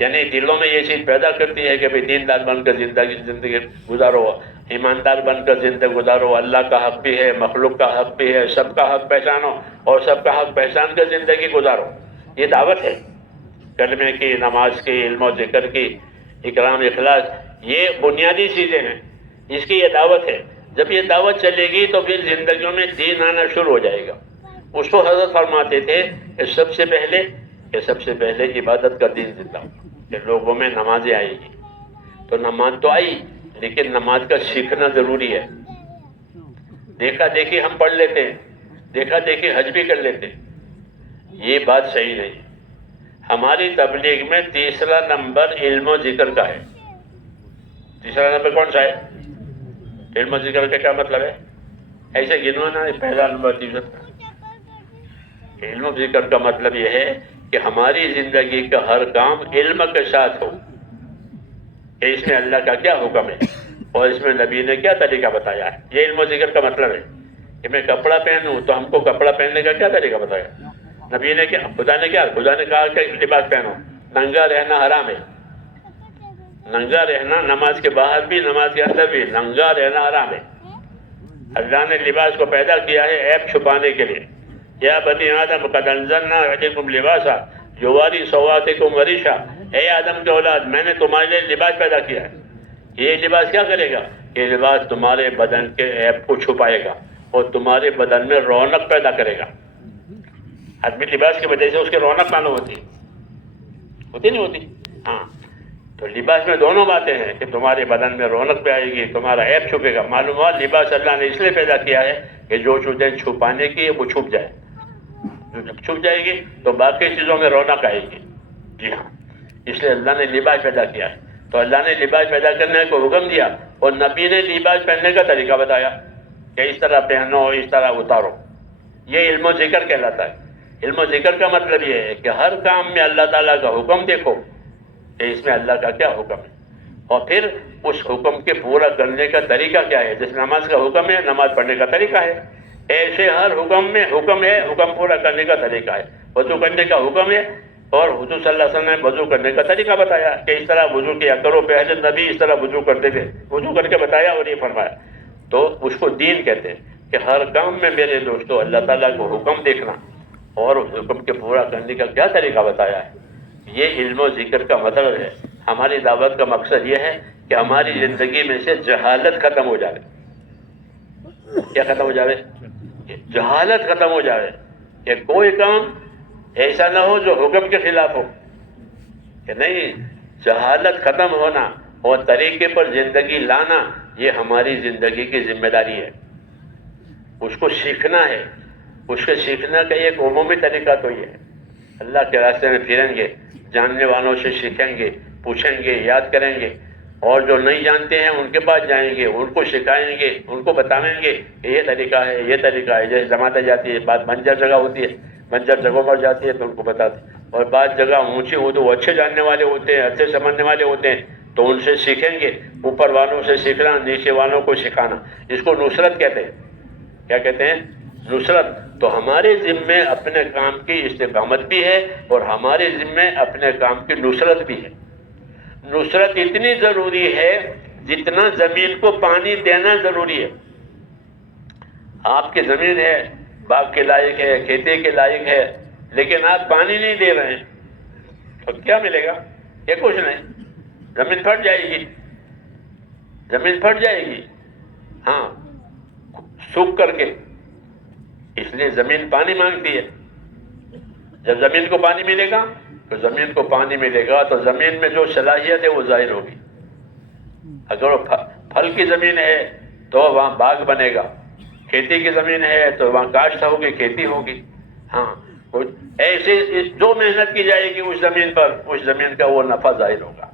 یعنی دلوں میں یہ چیز پیدا کرتی ہے کہ بھئی دیندار بن کر زندگی گزارو، ایماندار بن کر زندگی گزارو، اللہ کا حق بھی ہے، مخلوق کا حق بھی ہے، سب کا حق پہچانو اور سب کا حق پہچان کر زندگی گزارو۔ یہ دعوت ہے، کلمے کی، نماز کی، علم و ذکر کی، اکرام اخلاص، یہ بنیادی چیزیں ہیں، اس کی یہ دعوت ہے۔ جب یہ دعوت چلے گی تو پھر زندگیوں میں دین آنا شروع ہو جائے گا۔ اس کو حضرت فرماتے تھے کہ سب سے پہلے عبادت کا دین زندہ ہو، کہ لوگوں میں نمازیں آئے گی۔ تو نماز تو آئی لیکن نماز کا سیکھنا ضروری ہے۔ دیکھا دیکھی ہم پڑھ لیتے ہیں، دیکھا دیکھی حج بھی کر لیتے ہیں، یہ بات صحیح نہیں۔ ہماری تبلیغ میں تیسرا نمبر علم و ذکر کا ہے. تیسرا نمبر کون سا ہے؟ علم و ذکر کا کیا مطلب ہے؟ ایسے گنو نا، پہلا نمبر تیسرا. علم و ذکر کا مطلب یہ ہے کہ ہماری زندگی کا ہر کام علم کے ساتھ ہو کہ اس میں اللہ کا کیا حکم ہے اور اس میں نبی نے کیا طریقہ بتایا ہے. یہ علم و ذکر کا مطلب ہے کہ میں کپڑا پہنوں تو ہم کو کپڑا پہننے کا کیا طریقہ بتایا. نبی نے کیا، خدا نے کہا کہ لباس پہنو. ننگا رہنا حرام ہے. ننگا رہنا نماز کے باہر بھی نماز کے اندر بھی ننگا رہنا حرام ہے. اللہ نے لباس کو پیدا کیا ہے عیب چھپانے کے لیے. یا بنی آدم قد انزلنا علیکم لباسا یواری سواتکم ورشا. اے آدم کے اولاد، میں نے تمہارے لیے لباس پیدا کیا ہے. یہ لباس کیا کرے گا؟ یہ لباس تمہارے بدن کے عیب کو چھپائے گا اور تمہارے بدن میں رونق پیدا کرے گا. آدمی لباس کی وجہ سے اس کی رونق معلوم ہوتی نہیں ہوتی؟ ہاں، تو لباس میں دونوں باتیں ہیں کہ تمہارے بدن میں رونق بھی آئے گی، تمہارا عیب چھپے گا. معلوم ہوا لباس اللہ نے اس لیے پیدا کیا ہے کہ جو چیزیں چھپانے کی ہے وہ چھپ جائے. جب چھپ جائے گی تو باقی چیزوں میں رونق آئے گی. جی ہاں، اس لیے اللہ نے لباس پیدا کیا ہے. تو اللہ نے لباس پیدا کرنے کو حکم دیا اور نبی نے لباس پہننے کا طریقہ بتایا کہ اس طرح پہنو، اس طرح اتارو. یہ علم و ذکر کہلاتا ہے. علم و ذکر کا مطلب یہ ہے کہ ہر کام میں اللہ تعالیٰ کا حکم دیکھو کہ اس میں اللہ کا کیا حکم ہے اور پھر اس حکم کے پورا کرنے کا طریقہ کیا ہے. جیسے نماز کا حکم ہے، نماز پڑھنے کا طریقہ ہے. ایسے ہر حکم میں حکم ہے، حکم پورا کرنے کا طریقہ ہے. وضو کرنے کا حکم ہے اور حضور صلی اللہ علیہ وسلم نے وضو کرنے کا طریقہ بتایا کہ اس طرح وضو کیا کرو. پہلے نبی اس طرح وضو کرتے تھے، وضو کر کے بتایا اور یہ فرمایا. تو اس کو دین کہتے ہیں کہ ہر کام میں میرے دوستو اللہ تعالیٰ کو حکم دیکھنا اور اس حکم کے پورا کرنے کا کیا طریقہ بتایا ہے. یہ علم و ذکر کا مطلب ہے. ہماری دعوت کا مقصد یہ ہے کہ ہماری زندگی میں سے جہالت ختم ہو جائے. کیا ختم ہو جائے؟ جہالت ختم ہو جائے کہ کوئی کام ایسا نہ ہو جو حکم کے خلاف ہو. کہ نہیں، جہالت ختم ہونا اور طریقے پر زندگی لانا یہ ہماری زندگی کی ذمہ داری ہے. اس کو سیکھنا ہے. اس کے سیکھنے کا ایک عمومی طریقہ تو یہ ہے، اللہ کے راستے میں پھریں گے، جاننے والوں سے سیکھیں گے، پوچھیں گے، یاد کریں گے، اور جو نہیں جانتے ہیں ان کے پاس جائیں گے، ان کو سکھائیں گے، ان کو بتائیں گے کہ یہ طریقہ ہے، یہ طریقہ ہے. جیسے جماعتیں جاتی ہے، بات بنجر جگہ ہوتی ہے، بنجر جگہوں پر جاتی ہے تو ان کو بتاتے ہیں. اور بعض جگہ اونچی ہو تو وہ اچھے جاننے والے ہوتے ہیں، اچھے سمجھنے والے ہوتے ہیں تو ان سے سیکھیں گے. اوپر والوں سے سیکھنا، نیچے والوں کو سکھانا، اس کو نصرت کہتے ہیں. کیا کہتے ہیں؟ نصرت. تو ہمارے ذمے اپنے کام کی استقامت بھی ہے اور ہمارے ذمے اپنے کام کی نصرت بھی ہے. نصرت اتنی ضروری ہے جتنا زمین کو پانی دینا ضروری ہے. آپ کی زمین ہے، باغ کے لائق ہے، کھیتی کے لائق ہے، لیکن آپ پانی نہیں دے رہے ہیں تو کیا ملے گا؟ یہ کچھ نہیں. زمین پھٹ جائے گی، زمین پھٹ جائے گی. ہاں، سوکھ کر کے. اس لیے زمین پانی مانگتی ہے. جب زمین کو پانی ملے گا تو زمین کو پانی ملے گا تو زمین میں جو صلاحیت ہے وہ ظاہر ہوگی. اگر وہ پھل کی زمین ہے تو وہاں باغ بنے گا، کھیتی کی زمین ہے تو وہاں کاشت ہوگی، کھیتی ہوگی. ہاں، ایسے جو محنت کی جائے گی اس زمین پر، اس زمین کا وہ نفع ظاہر ہوگا.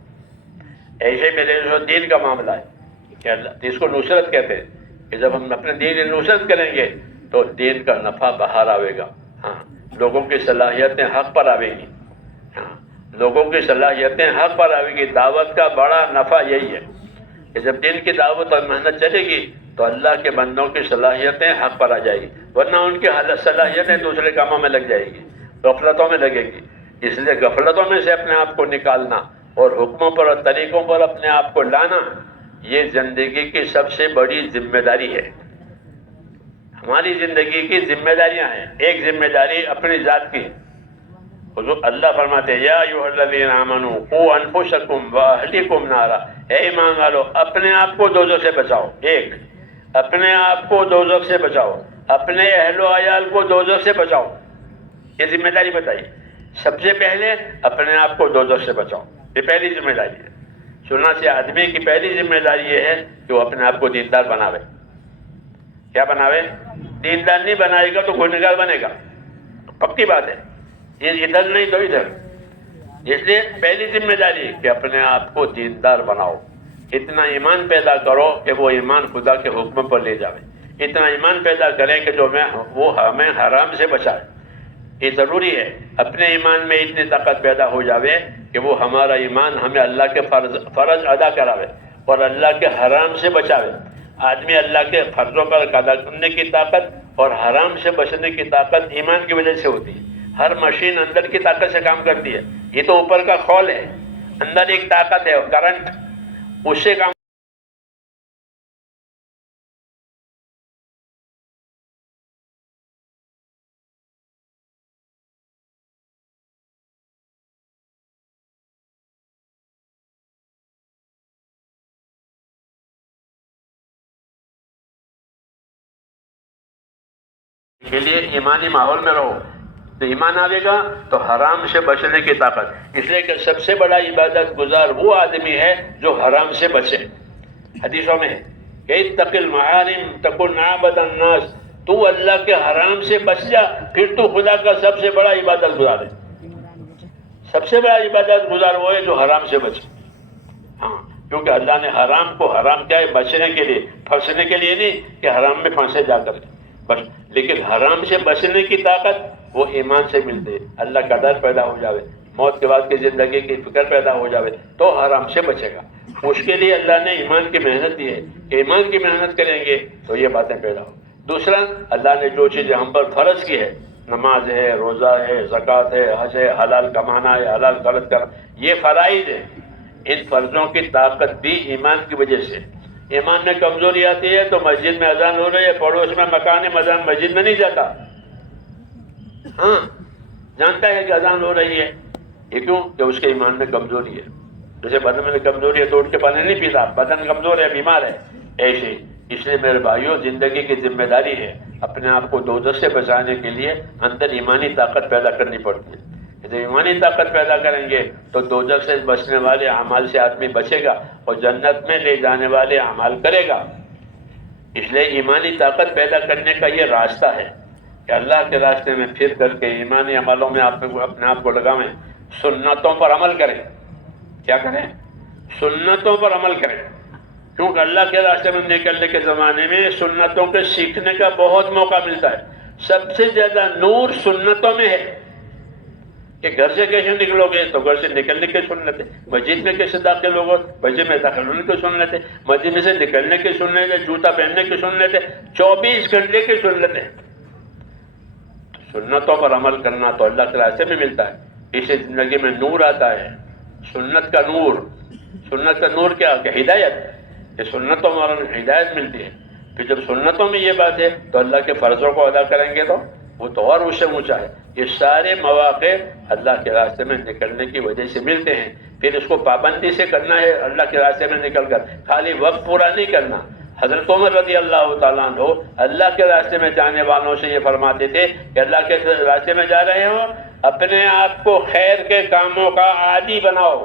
ایسے میرے جو دین کا معاملہ ہے کہ اللہ اس کو نصرت کہتے ہیں کہ جب ہم اپنے دین کی نصرت کریں گے تو دین کا نفع باہر آئے گا. ہاں، لوگوں کی صلاحیتیں حق پر آئے گی. ہاں، لوگوں کی صلاحیتیں حق پر آئے گی. دعوت کا بڑا نفع یہی ہے کہ جب دین کی دعوت اور محنت چلے گی تو اللہ کے بندوں کی صلاحیتیں حق پر آ جائے گی، ورنہ ان کی صلاحیتیں دوسرے کاموں میں لگ جائے گی، غفلتوں میں لگے گی. اس لیے غفلتوں میں سے اپنے آپ کو نکالنا اور حکموں پر اور طریقوں پر اپنے آپ کو لانا یہ زندگی کی سب سے بڑی ذمہ داری ہے. ہماری زندگی کی ذمہ داریاں ہیں. ایک ذمہ داری اپنی ذات کی. حضور اللہ فرماتے ہیں یا ایھا الذین آمنوا قوا انفسکم واہلیکم نارا. اے ایمان والو، اپنے آپ کو دوزخ سے بچاؤ. ایک، اپنے آپ کو دوزخ سے بچاؤ، اپنے اہل و عیال کو دوزخ سے بچاؤ. یہ ذمہ داری بتائی. سب سے پہلے اپنے آپ کو دوزخ سے بچاؤ، یہ پہلی ذمہ داری ہے. چنانچہ آدمی کی پہلی ذمہ داری یہ ہے کہ وہ اپنے آپ کو دیندار بناوے. کیا بناوے؟ دیندار نہیں بنائے گا تو گنہگار بنے گا. پکی بات ہے. یہ ادھر نہیں تو ادھر. اس لیے پہلی ذمہ داری کہ اپنے آپ کو دیندار بناؤ، اتنا ایمان پیدا کرو کہ وہ ایمان خدا کے حکم پر لے جاوے، اتنا ایمان پیدا کریں کہ وہ ہمیں حرام سے بچائے۔ یہ ضروری ہے اپنے ایمان میں اتنی طاقت پیدا ہو جاوے کہ وہ ہمارا ایمان ہمیں اللہ کے فرض ادا کراوے اور اللہ کے حرام سے بچاوے۔ آدمی اللہ کے فرضوں پر ادا کرنے کی طاقت اور حرام سے بچنے کی طاقت ایمان کی وجہ سے ہوتی ہے۔ ہر مشین اندر کی طاقت سے کام کرتی ہے، یہ تو اوپر کا خول ہے، اندر ایک طاقت ہے کرنٹ، اس سے کام کے لیے ایمانی ماحول میں رہو تو ایمان آئے گا تو حرام سے بچنے کی طاقت۔ اس لیے کہ سب سے بڑا عبادت گزار وہ آدمی ہے جو حرام سے بچے۔ حدیثوں میں ہے کہ اتق المحارم تکن عبد الناس، تو اللہ کے حرام سے بچ جا پھر تو خدا کا سب سے بڑا عبادت گزار ہے۔ سب سے بڑا عبادت گزار وہ ہے جو حرام سے بچے۔ ہاں، کیونکہ اللہ نے حرام کو حرام کیا ہے بچنے کے لیے، پھنسنے کے لیے نہیں کہ حرام میں پھنسے جا کر بس، لیکن حرام سے بچنے کی طاقت وہ ایمان سے ملتی ہے۔ اللہ کا ڈر پیدا ہو جاوے، موت کے بعد کی زندگی کی فکر پیدا ہو جاوے تو حرام سے بچے گا۔ اس کے لیے اللہ نے ایمان کی محنت دی ہے کہ ایمان کی محنت کریں گے تو یہ باتیں پیدا ہو۔ دوسرا، اللہ نے جو چیزیں ہم پر فرض کی ہے، نماز ہے، روزہ ہے، زکوٰۃ ہے، حج ہے، حلال کمانا ہے، حلال خرچ کرنا، یہ فرائض ہے۔ ان فرضوں کی طاقت بھی ایمان کی وجہ سے۔ ایمان میں کمزوری آتی ہے تو مسجد میں اذان ہو رہی ہے، پڑوس میں مکان ہے، اذان مسجد میں نہیں جاتا، ہاں جانتا ہے کہ اذان ہو رہی ہے، یہ کیوں کہ اس کے ایمان میں کمزوری ہے۔ جیسے بدن میں کمزوری ہے تو اٹھ کے پانی نہیں پیتا، بدن کمزور ہے، بیمار ہے، ایسے۔ اس لیے میرے بھائیوں، زندگی کی ذمہ داری ہے اپنے آپ کو دوزخ سے بچانے کے لیے اندر ایمانی طاقت پیدا کرنی پڑتی ہے۔ جب ایمانی طاقت پیدا کریں گے تو دوزخ سے بچنے والے اعمال سے آدمی بچے گا اور جنت میں لے جانے والے اعمال کرے گا۔ اس لیے ایمانی طاقت پیدا کرنے کا یہ راستہ ہے کہ اللہ کے راستے میں پھر کر کے ایمانی عملوں میں اپنے آپ کو لگائیں، سنتوں پر عمل کریں۔ کیا کریں؟ سنتوں پر عمل کریں، کیونکہ اللہ کے راستے میں نکلنے کے زمانے میں سنتوں کے سیکھنے کا بہت موقع ملتا ہے۔ سب سے زیادہ نور سنتوں میں ہے کہ گھر سے کیسے نکلو گے تو گھر سے نکلنے کی سنت ہے، مسجد میں کیسے داخل ہوگا مسجد میں داخل ہونے کی سنت ہے، مسجد میں سے نکلنے کی سنت ہے، جوتا پہننے کی سنت ہے، 24 گھنٹے کی سنت ہے۔ سنتوں پر عمل کرنا تو اللہ کے راستے میں ملتا ہے، اس سے زندگی میں نور آتا ہے، سنت کا نور۔ سنت کا نور کیا کہ ہدایت، یہ سنتوں میں ہدایت ملتی ہے۔ پھر جب سنتوں میں یہ بات ہے تو اللہ کے فرضوں کو ادا کریں گے تو وہ تو اور اس سے اونچا ہے۔ یہ سارے مواقع اللہ کے راستے میں نکلنے کی وجہ سے ملتے ہیں۔ پھر اس کو پابندی سے کرنا ہے، اللہ کے راستے میں نکل کر خالی وقت پورا نہیں کرنا۔ حضرت عمر رضی اللہ تعالیٰ عنہ اللہ کے راستے میں جانے والوں سے یہ فرماتے تھے کہ اللہ کے راستے میں جا رہے ہو، اپنے آپ کو خیر کے کاموں کا عادی بناؤ۔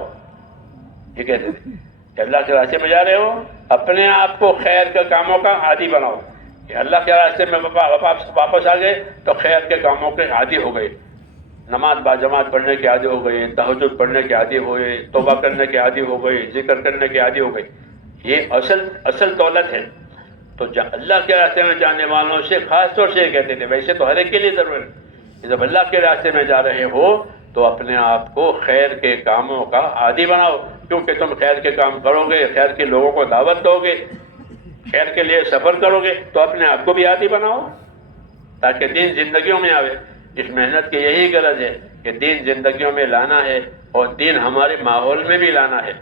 یہ کہتے تھے کہ اللہ کے راستے میں جا رہے ہو، اپنے آپ کو خیر کے کاموں کا عادی بناؤ۔ کہ اللہ کے راستے میں واپس آ گئے تو خیر کے کاموں کے عادی ہو گئے، نماز باجماعت پڑھنے کے عادی ہو گئے، تہجد پڑھنے کے عادی ہو گئے، توبہ کرنے کے عادی ہو گئے، ذکر کرنے کے عادی ہو گئے۔ یہ اصل دولت ہے۔ تو اللہ کے راستے میں جانے والوں سے خاص طور سے یہ کہتے تھے، ویسے تو ہر ایک کے لیے ضرور ہے، جب اللہ کے راستے میں جا رہے ہو تو اپنے آپ کو خیر کے کاموں کا عادی بناؤ، کیونکہ تم خیر کے کام کرو گے، خیر کے لوگوں کو دعوت دو گے، خیر کے لیے سفر کرو گے تو اپنے آپ کو بھی عادی بناؤ تاکہ دین زندگیوں میں آوے۔ اس محنت کی یہی غرض ہے کہ دین زندگیوں میں لانا ہے، اور دین ہمارے ماحول میں بھی لانا ہے،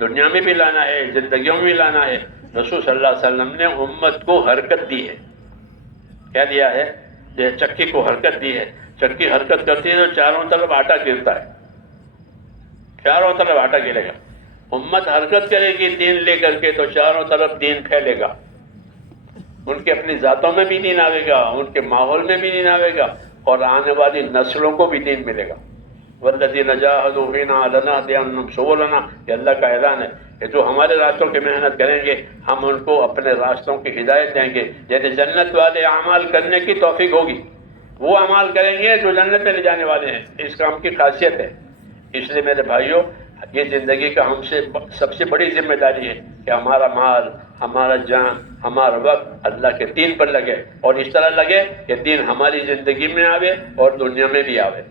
دنیا میں بھی لانا ہے، زندگیوں میں بھی لانا ہے۔ رسول صلی اللہ علیہ وسلم نے امت کو حرکت دی ہے۔ کیا دیا ہے؟ یہ چکی کو حرکت دی ہے۔ چکی حرکت کرتی ہے تو چاروں طرف آٹا گرتا ہے، چاروں طرف آٹا گرے گا۔ امت حرکت کرے گی دین لے کر کے تو چاروں طرف دین پھیلے گا، ان کے اپنی ذاتوں میں بھی دین آئے گا، ان کے ماحول میں بھی دین آئے گا، اور آنے والی نسلوں کو بھی دین ملے گا۔ والذین جاہدوا فینا لنہدینہم سبلنا، یہ اللہ کا اعلان ہے کہ جو ہمارے راستوں کی محنت کریں گے ہم ان کو اپنے راستوں کی ہدایت دیں گے۔ جیسے جنت والے اعمال کرنے کی توفیق ہوگی، وہ اعمال کریں گے جو جنت میں لے جانے والے ہیں۔ اس کام کی خاصیت ہے اس لیے میرے بھائیوں، یہ زندگی کا ہم سے سب سے بڑی ذمہ داری ہے کہ ہمارا مال، ہمارا جان، ہمارا وقت اللہ کے دین پر لگے، اور اس طرح لگے کہ دین ہماری زندگی میں آوے اور دنیا میں بھی آوے،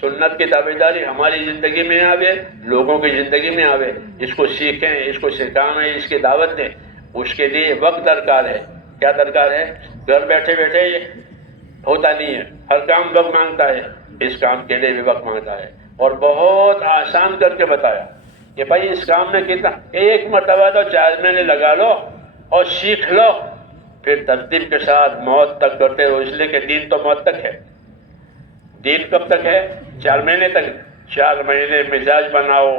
سنت کی تابعداری ہماری زندگی میں آوے، لوگوں کی زندگی میں آوے، اس کو سیکھیں، اس کو سکھائیں، اس کی دعوت دیں۔ اس کے لیے وقت درکار ہے۔ کیا درکار ہے؟ گھر بیٹھے بیٹھے ہوتا نہیں ہے، ہر کام وقت مانگتا ہے، اس کام کے لیے بھی وقت مانگتا ہے، اور بہت آسان کر کے بتایا کہ بھائی اس کام میں کتنا، ایک مرتبہ تو 4 مہینے لگا لو اور سیکھ لو، پھر ترتیب کے ساتھ موت تک کرتے ہو، اس لیے کہ دین تو موت تک ہے۔ دین کب تک ہے؟ 4 مہینے تک۔ 4 مہینے مزاج بناؤ،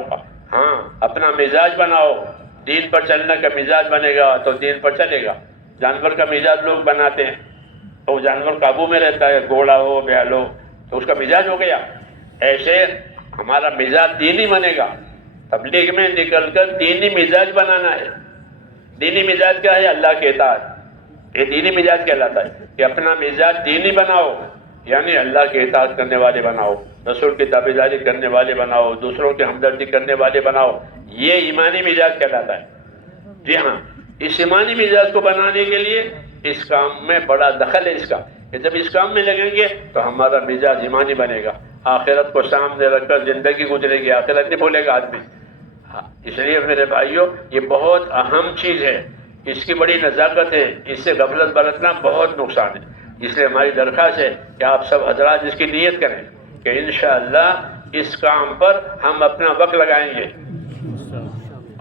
ہاں اپنا مزاج بناؤ، دین پر چلنے کا مزاج بنے گا تو دین پر چلے گا۔ جانور کا مزاج لوگ بناتے ہیں تو وہ جانور قابو میں رہتا ہے، گھوڑا ہو، بیل ہو، تو اس کا مزاج ہو گیا۔ ایسے ہمارا مزاج دینی بنے گا۔ تبلیغ میں نکل کر دینی مزاج بنانا ہے۔ دینی مزاج کیا ہے؟ اللہ کے اطاعت، یہ دینی مزاج کہلاتا ہے کہ اپنا مزاج دینی بناؤ، یعنی اللہ کے اطاعت کرنے والے بناؤ، رسول کی تابعداری کرنے والے بناؤ، دوسروں کی ہمدردی کرنے والے بناؤ، یہ ایمانی مزاج کہلاتا ہے۔ جی ہاں، اس ایمانی مزاج کو بنانے کے لیے اس کام میں بڑا دخل ہے اس کا، کہ جب اس کام میں لگیں گے تو ہمارا مزاج ایمانی بنے گا، آخرت کو سامنے رکھ کر زندگی گزرے گی، آخرت نہیں بھولے گا آدمی۔ اس لیے میرے بھائیوں، یہ بہت اہم چیز ہے، اس کی بڑی نزاکت ہے، اس سے غفلت برتنا بہت نقصان ہے۔ اس لیے ہماری درخواست ہے کہ آپ سب حضرات اس کی نیت کریں کہ انشاءاللہ اس کام پر ہم اپنا وقت لگائیں گے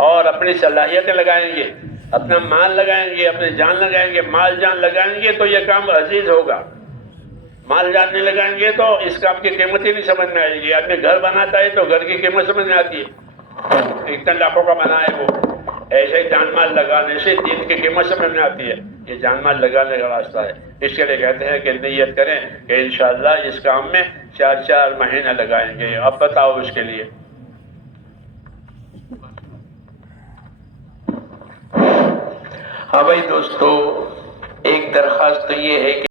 اور اپنی صلاحیتیں لگائیں گے، اپنا مال لگائیں گے، اپنی جان لگائیں گے۔ مال جان لگائیں گے تو یہ کام عزیز ہوگا، مال جان نہیں لگائیں گے تو اس کام کی قیمت ہی نہیں سمجھ میں آئے گی۔ آدمی گھر بناتا ہے تو گھر کی قیمت سمجھ میں آتی ہے، اتنے لاکھوں کا بنا ہے وہ، ایسے جان مال لگانے سے دین کی قیمت سمجھ میں آتی ہے۔ یہ جان مال لگانے کا راستہ ہے، اس کے لیے کہتے ہیں کہ نیت کریں کہ انشاءاللہ اس کام میں 4 مہینے لگائیں گے۔ اب بتاؤ اس کے لیے۔ ہاں بھائی دوستو، ایک درخواست تو یہ ہے کہ